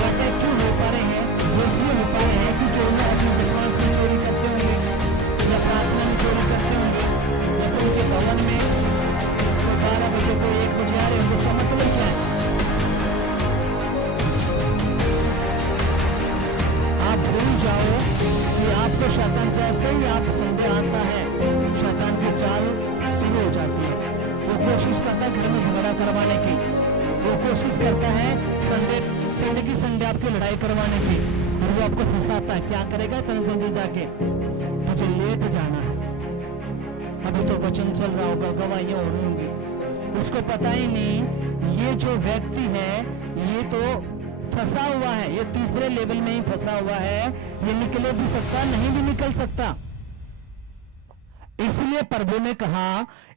अटैक क्यों हो पा रहे हैं? वो इसलिए हो पा रहे हैं क्योंकि उन्हें अपनी विश्वास में चोरी करते होंगे, या प्रार्थना में चोरी करते होंगे, या तो उनके भवन में 12 बजे को 1 बजे आ रहे हैं। उसका मतलब क्या है? आप भूल जाओ कि आपको शैतान, जैसे ही आप संदेह आता है, शैतान की चाल शुरू हो जाती है। वो कोशिश करता है घर में झगड़ा करवाने की, वो कोशिश करता है संडे की संडे आपकी लड़ाई करवाने की, और वो आपको फंसाता है। क्या करेगा? इतना जल्दी जाके मुझे लेट जाना है, अभी तो वचन चल रहा होगा, गवाहियां हो रही होंगी। उसको पता ही नहीं ये जो व्यक्ति है ये तो फंसा हुआ है, ये तीसरे लेवल में ही फंसा हुआ है, ये निकले भी सकता, नहीं भी निकल सकता। इसलिए प्रभु ने कहा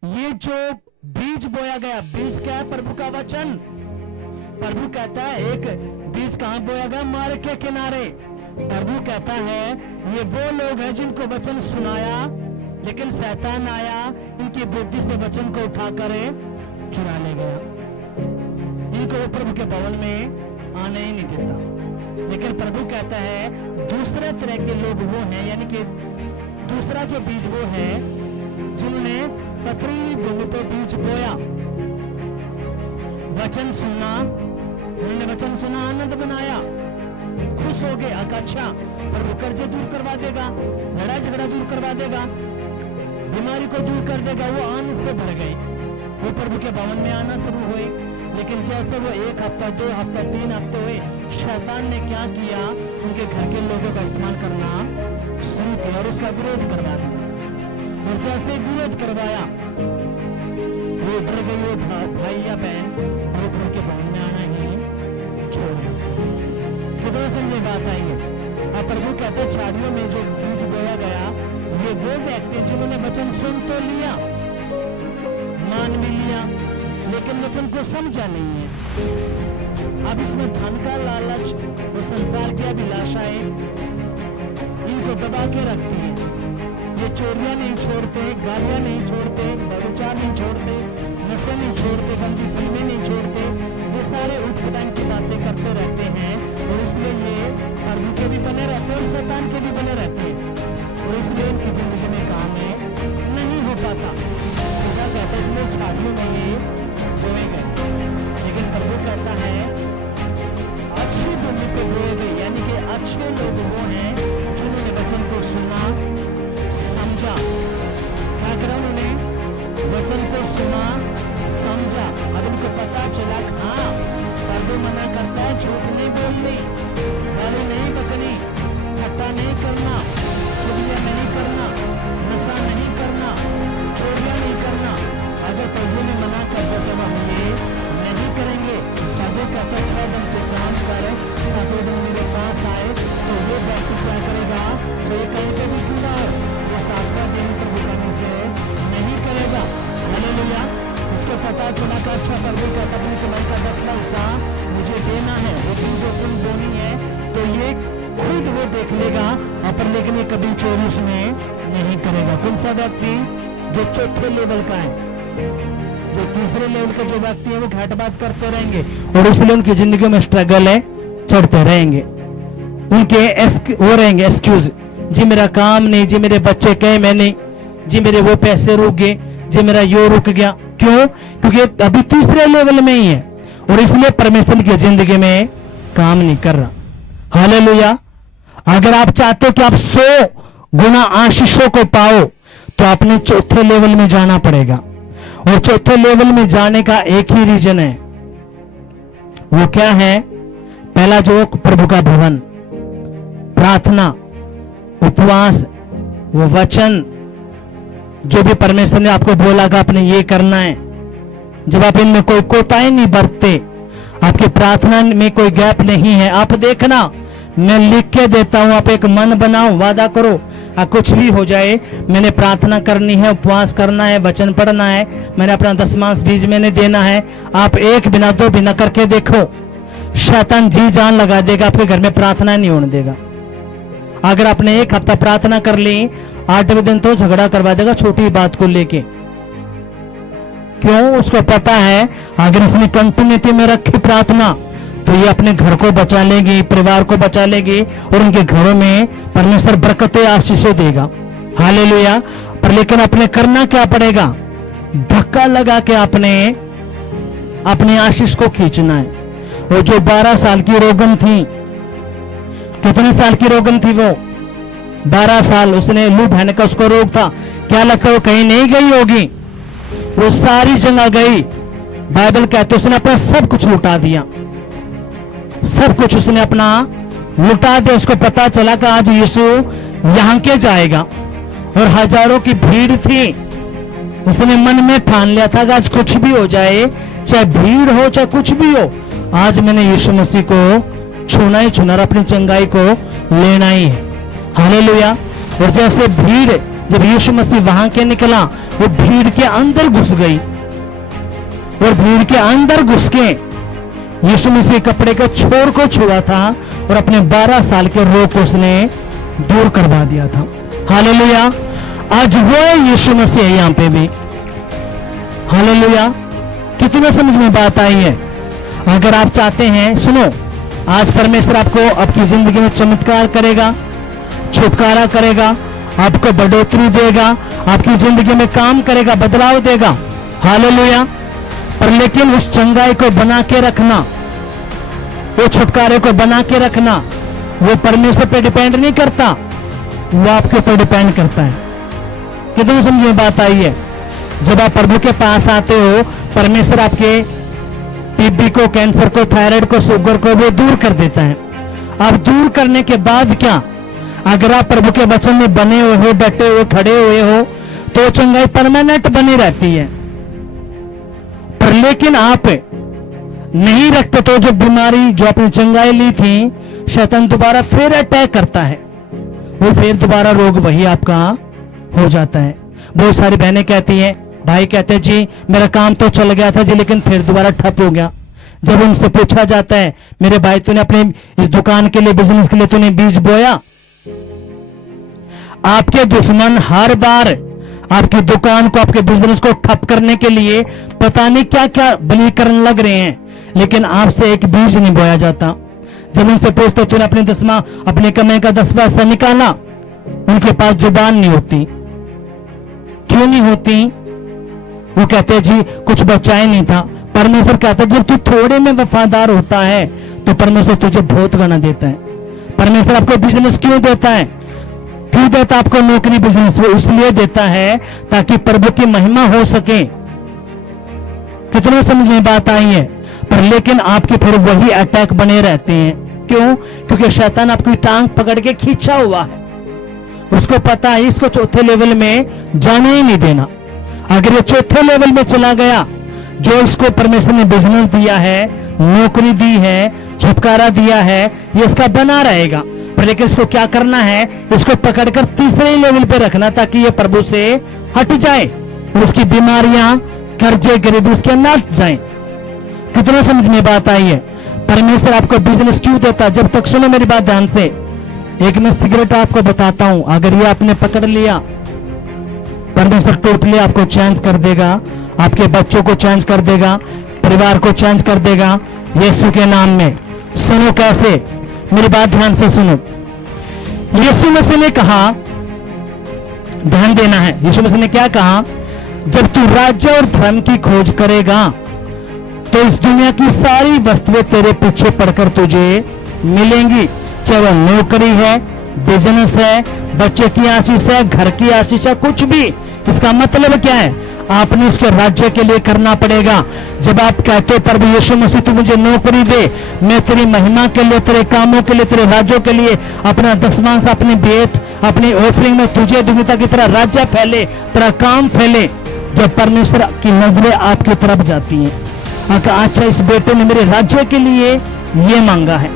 ये जो बीज बोया गया, बीज क्या है? प्रभु का वचन। प्रभु कहता है एक बीज कहां बोया गया? मार्ग के किनारे। प्रभु कहता है ये वो लोग हैं जिनको वचन सुनाया, लेकिन शैतान आया, इनकी बुद्धि से वचन को उठाकर चुरा ले गया, इनको वो प्रभु के भवन में आने ही नहीं देता। लेकिन प्रभु कहता है दूसरे तरह के लोग वो हैं, यानी कि दूसरा जो बीज वो है, जिन्होंने पथरीली भूमि पे बीज बोया, वचन सुना, उन्होंने वचन सुना, आनंद बनाया, खुश हो गए। अच्छा, पर वो कर्जे दूर करवा देगा, लड़ाई झगड़ा दूर करवा देगा, बीमारी को दूर कर देगा। वो आनंद से भर गए, वो प्रभु के भवन में आना शुरू हुए। लेकिन जैसे वो 1 हफ्ता, 2 हफ्ता, 3 हफ्ते हुए, शैतान ने क्या किया, उनके घर के लोगों का इस्तेमाल करना शुरू किया और उसका विरोध करवा दिया। और जैसे विरोध करवाया, वो डर गई, वो भाई या बहन, और प्रभु के भवन में आना ही छोड़ दिया। कितना समझे बात आई है। अब प्रभु कहते हैं झाड़ियों में जो बीज बोया गया, ये वो व्यक्ति जिन्होंने वचन सुन तो लिया, मान भी लिया, लेकिन वचन को समझा नहीं है। अब इसमें धन का लालच और संसार की अभिलाषाएं इनको दबा के रखती है। ये चोरियां नहीं छोड़ते, गालियां नहीं छोड़ते, व्यभिचार नहीं छोड़ते, नशे नहीं छोड़ते, गंदी फिल्में नहीं छोड़ते, ये सारे उठपटांग की बातें करते रहते हैं। और इसलिए ये प्रभु के भी बने रहते हैं और शैतान के भी बने रहते हैं, और इसलिए इनकी जिंदगी में काम नहीं हो पाता। क्या कहता है, इसलिए झाड़ियों में ये बोए गए। लेकिन प्रभु कहता है अच्छी भूमि पे बोए गए, यानी कि अच्छे लोग वो हैं जिन्होंने वचन को सुना, समझा। क्या करा उन्होंने? वचन को सुना, समझा। अब उनको पता चला, हाँ प्रभु मना करता है झूठ नहीं बोलनी, गाली नहीं बकनी, ठट्टा नहीं करना, चुगलियां नहीं करना, नशा नहीं करना, चोरियां नहीं करना। अगर प्रभु ने मना कर दिया तो हम ये नहीं करेंगे। प्रभु कहता है 6 दिन के काम कर, 7वें दिन मेरे पास आए, तो ये व्यक्ति क्या करेगा, जो ये कहीं पे भी क्यों ना हो, ये 7वां दिन प्रभु करने से नहीं करेगा। हालेलुया। इसको पता चला कि अच्छा प्रभु कहता अपनी कमाई का 10वां हिस्सा मुझे देना है, लेकिन जो तुम बोनी है तो ये खुद वो देख लेगा, पर लेकिन ये कभी चोरी उसमें नहीं करेगा। कौन सा व्यक्ति? जो चौथे लेवल का है। जो तीसरे लेवल के जो व्यक्ति है वो घाट बात करते रहेंगे, और इसलिए उनकी जिंदगी में स्ट्रगल है, चढ़ते रहेंगे। उनके वो रहेंगे एक्सक्यूज, जी मेरा काम नहीं, जी मेरे बच्चे कहे मैं नहीं, जी मेरे वो पैसे रुक गए, जी मेरा यो रुक गया। क्यों? क्योंकि अभी तीसरे लेवल में ही है, और इसलिए परमेश्वर की जिंदगी में काम नहीं कर रहा। हालेलुया। अगर आप चाहते हो कि आप 100 गुना आशीषों को पाओ, तो आपने चौथे लेवल में जाना पड़ेगा। और चौथे लेवल में जाने का एक ही रीजन है, वो क्या है? पहला जो प्रभु का भवन, प्रार्थना, उपवास, वो वचन जो भी परमेश्वर ने आपको बोला कि आपने ये करना है, जब आप इनमें कोई कोताही नहीं बरतते, आपकी प्रार्थना में कोई गैप नहीं है, आप देखना मैं लिख के देता हूं, आप एक मन बनाओ, वादा करो, कुछ भी हो जाए मैंने प्रार्थना करनी है, उपवास करना है, वचन पढ़ना है, मैंने अपना 10वां बीज मैंने देना है। आप 1 बिना 2 बिना करके देखो, शैतान जी जान लगा देगा, आपके घर में प्रार्थना नहीं होने देगा। अगर आपने 1 हफ्ता प्रार्थना कर ली, 8वें दिन तो झगड़ा करवा देगा छोटी बात को लेके। क्यों? उसको पता है अगर इसने कंटिन्यूटी में रखी प्रार्थना तो ये अपने घर को बचा लेगी, परिवार को बचा लेगी, और उनके घरों में परमेश्वर बरकतें आशीषें देगा। हालेलुया। पर लेकिन अपने करना क्या पड़ेगा? धक्का लगा के अपने आशीष को खींचना है। वो जो 12 साल की रोगन थी, कितने साल की रोगन थी वो? 12 साल उसने लू बहन का उसको रोग था। क्या लगता है वो कहीं नहीं गई होगी? वो सारी जगह गई। बाइबल कहते उसने अपना सब कुछ लुटा दिया, सब कुछ उसने अपना लुटा दिया। उसको पता चला कि आज यीशु यहां के जाएगा, और हजारों की भीड़ थी। उसने मन में ठान लिया था कि आज कुछ भी हो जाए, चाहे भीड़ हो चाहे कुछ भी हो, आज मैंने यीशु मसीह को छूना ही छूना, अपनी चंगाई को लेना ही है। हालेलुया। और जैसे भीड़, जब यीशु मसीह वहां के निकला, वो भीड़ के अंदर घुस गई, और भीड़ के अंदर घुस के यीशु मसीह कपड़े के छोर को छुआ था, और अपने 12 साल के रोग को उसने दूर करवा दिया था। हालेलुया। आज वो यीशु मसीह है यहां पे भी। हालेलुया। कितना समझ में बात आई है? अगर आप चाहते हैं, सुनो, आज परमेश्वर आपको आपकी जिंदगी में चमत्कार करेगा, छुटकारा करेगा, आपको बढ़ोतरी देगा, आपकी जिंदगी में काम करेगा, बदलाव देगा। हालेलुया। पर लेकिन उस चंगाई को बना के रखना, वो छुटकारे को बना के रखना, वो परमेश्वर पे डिपेंड नहीं करता, वो आपके ऊपर डिपेंड करता है। कितनी समझ में बात आई है? जब आप प्रभु के पास आते हो, परमेश्वर आपके टीबी को, कैंसर को, थायराइड को, शुगर को वो दूर कर देता है। अब दूर करने के बाद क्या, अगर आप प्रभु के वचन में बने हुए हो, बैठे हुए, खड़े हुए हो, तो चंगाई परमानेंट बनी रहती है। पर लेकिन आप नहीं रखते तो जो बीमारी, जो आपने चंगाई ली थी, शैतान दोबारा फिर अटैक करता है, वो फिर दोबारा रोग वही आपका हो जाता है। बहुत सारी बहनें कहती हैं, भाई कहते हैं जी मेरा काम तो चल गया था जी, लेकिन फिर दोबारा ठप हो गया। जब उनसे पूछा जाता है, मेरे भाई तूने अपने इस दुकान के लिए, बिजनेस के लिए तूने बीज बोया? आपके दुश्मन हर बार आपकी दुकान को, आपके बिजनेस को ठप करने के लिए पता नहीं क्या क्या बली करने लग रहे हैं, लेकिन आपसे एक बीज नहीं बोया जाता। जब उनसे पूछते तूने अपने 10वां, अपने कमाई का 10वां हिस्सा निकाला, उनके पास जुबान नहीं होती। क्यों नहीं होती? वो कहते जी कुछ बचा ही नहीं था। परमेश्वर कहता जब तू थोड़े में वफादार होता है तो परमेश्वर तुझे बहुत गना देता है। परमेश्वर आपको बिजनेस क्यों देता है? क्यों देता आपको नौकरी, बिजनेस? वो इसलिए देता है ताकि प्रभु की महिमा हो सके। कितने समझ में बात आई है? पर लेकिन आपके फिर वही अटैक बने रहते हैं। क्यों? क्योंकि शैतान आपकी टांग पकड़ के खींचा हुआ है। उसको पता है इसको चौथे लेवल में जाने ही नहीं देना। अगर ये चौथे लेवल में चला गया, जो इसको परमेश्वर ने बिजनेस दिया है, नौकरी दी है, छुटकारा दिया है, ये इसका बना रहेगा। पर लेकिन इसको क्या करना है? इसको पकड़कर तीसरे लेवल पे रखना, ताकि ये प्रभु से हट जाए और इसकी बीमारियां, कर्जे, गरीबी इसके ना जाए। कितना समझ में बात आई है? परमेश्वर आपको बिजनेस क्यों देता? जब तक सुनो मेरी बात ध्यान से, एक मैं सिगरेट आपको बताता हूं, अगर ये आपने पकड़ लिया, परमेश्वर टोटली आपको चेंज कर देगा, आपके बच्चों को चेंज कर देगा, परिवार को चेंज कर देगा, यीशु के नाम में। सुनो कैसे, मेरी बात ध्यान से सुनो। यीशु मसीह ने कहा, ध्यान देना है, यीशु मसीह ने क्या कहा? जब तू राज्य और धर्म की खोज करेगा तो इस दुनिया की सारी वस्तुएं तेरे पीछे पड़कर तुझे मिलेंगी। चाहे वो नौकरी है, बिजनेस है, बच्चे की आशीष है, घर की आशीष है, कुछ भी। इसका मतलब क्या है? आपने उसके राज्य के लिए करना पड़ेगा। जब आप कहते हो प्रभु यीशु मसीह तू मुझे नौकरी दे, मैं तेरी महिमा के लिए, तेरे कामों के लिए, तेरे राज्यों के लिए अपना 10वां, अपनी भेंट, अपनी ऑफरिंग में तुझे दूंगी, ताकि तेरा राज्य फैले, तेरा काम फैले। जब परमेश्वर की नजरें आपकी तरफ जाती हैं, अच्छा इस बेटे ने मेरे राज्य के लिए ये मांगा है।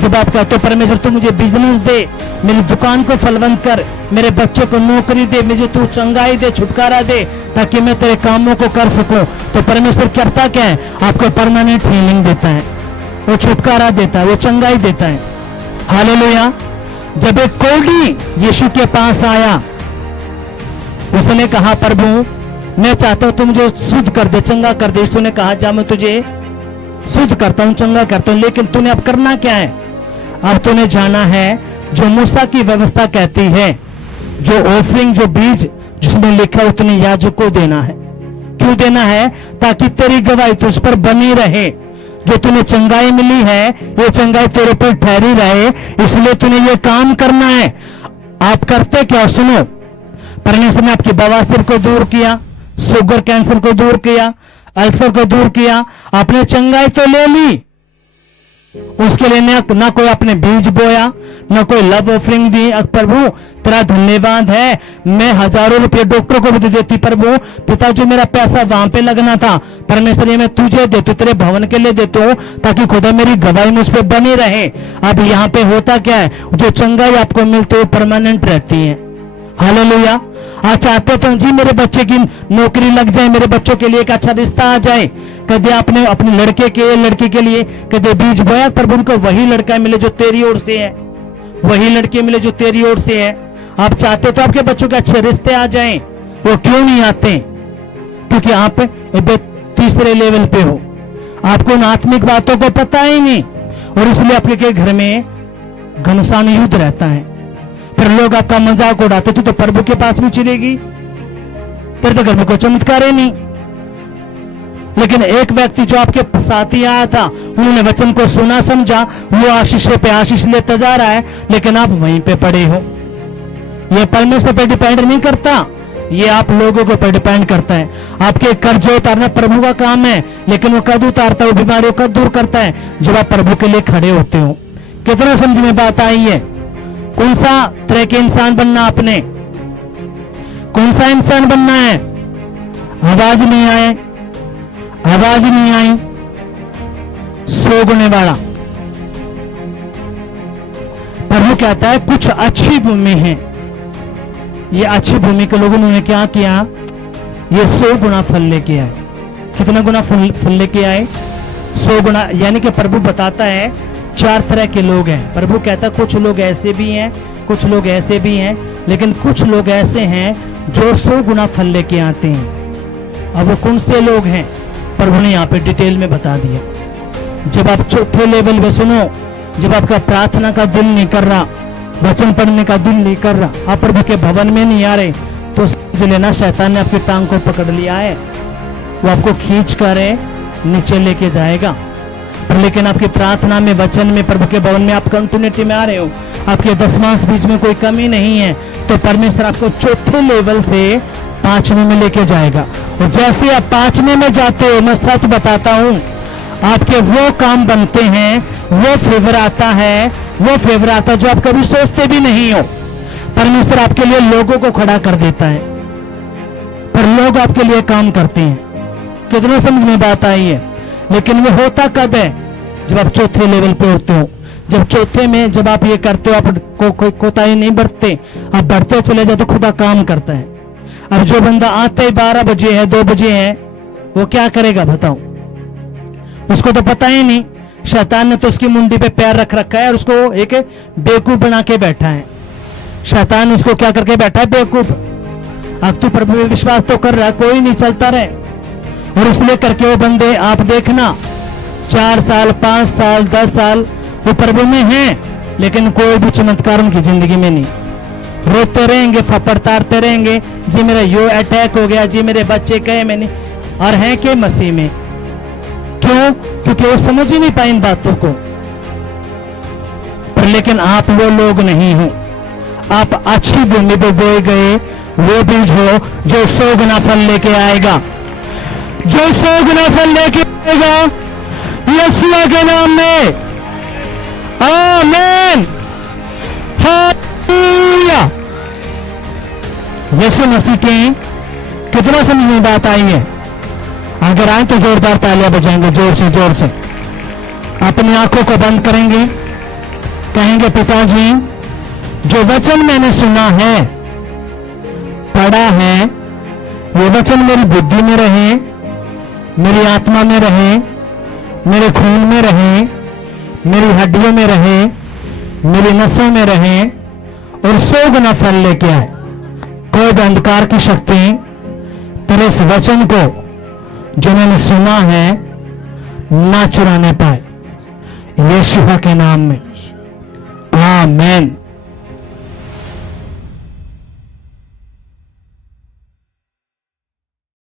जब आप कहते हो परमेश्वर तू मुझे बिजनेस दे, मेरी दुकान को फलवंत कर, मेरे बच्चों को नौकरी दे, मुझे तू चंगाई दे, छुटकारा दे, ताकि मैं तेरे कामों को कर सकूं, तो परमेश्वर करता क्या है? आपको परमानेंट हीलिंग देता है, वो छुटकारा देता है, वो चंगाई देता है। हालेलुया। जब एक कोढ़ी यीशु के पास आया, उसने कहा प्रभु मैं चाहता हूं तू मुझे शुद्ध कर दे, चंगा कर दे। यीशु ने कहा जा मैं तुझे शुद्ध करता हूं, चंगा करता हूं, लेकिन तूने अब करना क्या है? अब तूने जाना है जो मूसा की व्यवस्था कहती है, जो ऑफरिंग, जो बीज जिसमें लिखा है उतने याजक को देना है। क्यों देना है? ताकि तेरी गवाही तुझ पर बनी रहे। जो तूने चंगाई मिली है, ये चंगाई तेरे पर ठहरी रहे, इसलिए तूने ये काम करना है। आप करते क्या? सुनो, परमेश्वर ने आपकी बवासीर को दूर किया, शुगर, कैंसर को दूर किया, अल्सर को दूर किया, आपने चंगाई तो ले ली, उसके लिए ना कोई आपने बीज बोया, ना कोई लव ऑफरिंग दी। प्रभु तेरा धन्यवाद है, मैं हजारों रुपए डॉक्टर को भी दे देती प्रभु, पिता जो मेरा पैसा वहां पे लगना था, परमेश्वर ये मैं तुझे देती हूं, तेरे भवन के लिए देती हूं, ताकि खुदा मेरी गवाही मुझ पे बनी रहे। अब यहाँ पे होता क्या है? जो चंगाई आपको मिलती है परमानेंट रहती है। हालेलुया। आज चाहते तो जी मेरे बच्चे की नौकरी लग जाए, मेरे बच्चों के लिए एक अच्छा रिश्ता आ जाए। कभी आपने अपने लड़के के, लड़की के लिए कभी बीज बोया, पर उनको वही लड़का मिले जो तेरी ओर से है, वही लड़के मिले जो तेरी ओर से है। आप चाहते तो आपके बच्चों के अच्छे रिश्ते आ जाएं, वो क्यों नहीं आते? क्योंकि आप तीसरे लेवल पे हो, आपको उन आत्मिक बातों को पता ही नहीं, और इसलिए आपके घर में घमासान युद्ध रहता है। फिर लोग आपका मजाक उड़ाते, तू तो प्रभु के पास भी चलेगी, तेरे तो घर में कोई चमत्कार ही नहीं। लेकिन एक व्यक्ति जो आपके साथ ही आया था, उन्होंने वचन को सुना समझा, वो आशीष पे आशीष लेता जा रहा है, लेकिन आप वहीं पे पड़े हो। ये परमेश्वर पे डिपेंड नहीं करता, ये आप लोगों को पर डिपेंड करता है। आपके कर्ज उतारना प्रभु का काम है, लेकिन वो कद उतारता है, वो बीमारियों का दूर करता है जब आप प्रभु के लिए खड़े होते हो। कितना समझ में बात आई है? कौन सा तरह के इंसान बनना आपने, कौन सा इंसान बनना है? आवाज नहीं आए, आवाज नहीं आई। सोगने वाला प्रभु कहता है कुछ अच्छी भूमि है, ये अच्छी भूमि के लोगों ने क्या किया? ये 100 गुना फल लेके आए। कितना गुना फल लेके आए? 100 गुना। यानी कि प्रभु बताता है 4 तरह के लोग हैं। प्रभु कहता है कुछ लोग ऐसे भी हैं, कुछ लोग ऐसे भी हैं, लेकिन कुछ लोग ऐसे हैं जो 100 गुना फल लेके आते हैं। अब वो कौन से लोग हैं? प्रभु ने यहाँ पे डिटेल में बता दिया। जब आप चौथे लेवल पे सुनो, जब आपका प्रार्थना का दिल नहीं कर रहा, वचन पढ़ने का दिल नहीं कर रहा, आप प्रभु के भवन में नहीं आ रहे, तो समझ लेना शैतान ने आपकी टांग को पकड़ लिया है। वो आपको खींच कर नीचे लेके जाएगा। लेकिन आपकी प्रार्थना में, वचन में, प्रभु के भवन में आप कंटिन्यूटी में आ रहे हो, आपके दसमांश बीज में कोई कमी नहीं है, तो परमेश्वर आपको चौथे लेवल से 5वें में लेके जाएगा। और जैसे आप 5वें में जाते हो, मैं सच बताता हूं, आपके वो काम बनते हैं, वो फेवर आता है, वो फेवर आता है जो आप कभी सोचते भी नहीं हो। परमेश्वर आपके लिए लोगों को खड़ा कर देता है, पर लोग आपके लिए काम करते हैं। कितना समझ में बात आई है? लेकिन वो होता कब है? जब आप चौथे लेवल पे होते हो। जब चौथे में जब आप ये करते हो, आप कोई कोताही नहीं बरतते, आप बढ़ते चले जाते, खुदा काम करता है। अब जो बंदा आता ही 12 बजे है, 2 बजे है, वो क्या करेगा बताओ? उसको तो पता ही नहीं। शैतान ने तो उसकी मुंडी पे पैर रख रखा है और उसको एक बेवकूफ बना के बैठा है। शैतान उसको क्या करके बैठा है? बेवकूफ। अब तू प्रभु में विश्वास तो कर रहा है, कोई नहीं चलता रहे। और इसलिए करके वो बंदे आप देखना 4 साल, 5 साल, 10 साल वो प्रभु में हैं, लेकिन कोई भी चमत्कार उनकी जिंदगी में नहीं। रोते रहेंगे, फपड़तारते रहेंगे, जी मेरा यो अटैक हो गया, जी मेरे बच्चे कहे मैंने, और हैं के मसीह में। क्यों? क्योंकि वो समझ ही नहीं पाए इन बातों को। पर लेकिन आप वो लोग नहीं हो, आप अच्छी भूमि पे बोए गए वो बीज हो जो 100 गुना फल लेके आएगा, जो 100 गुना फल लेके आएगा यीशु के नाम में। आमीन, हालेलुया। यीशु मसीह के कितना समझ में बात आई है? अगर आए तो जोरदार तालियां बजाएंगे, जोर से जोर से। अपनी आंखों को बंद करेंगे, कहेंगे पिताजी जो वचन मैंने सुना है, पढ़ा है, ये वचन मेरी बुद्धि में रहे, मेरी आत्मा में रहे, मेरे खून में रहे, मेरी हड्डियों में रहे, मेरी नसों में रहे, और 100 गुना फल लेके आए। कोई भी अंधकार की शक्ति तेरे इस वचन को जो मैंने सुना है ना चुराने पाए, यीशु के नाम में। आमीन।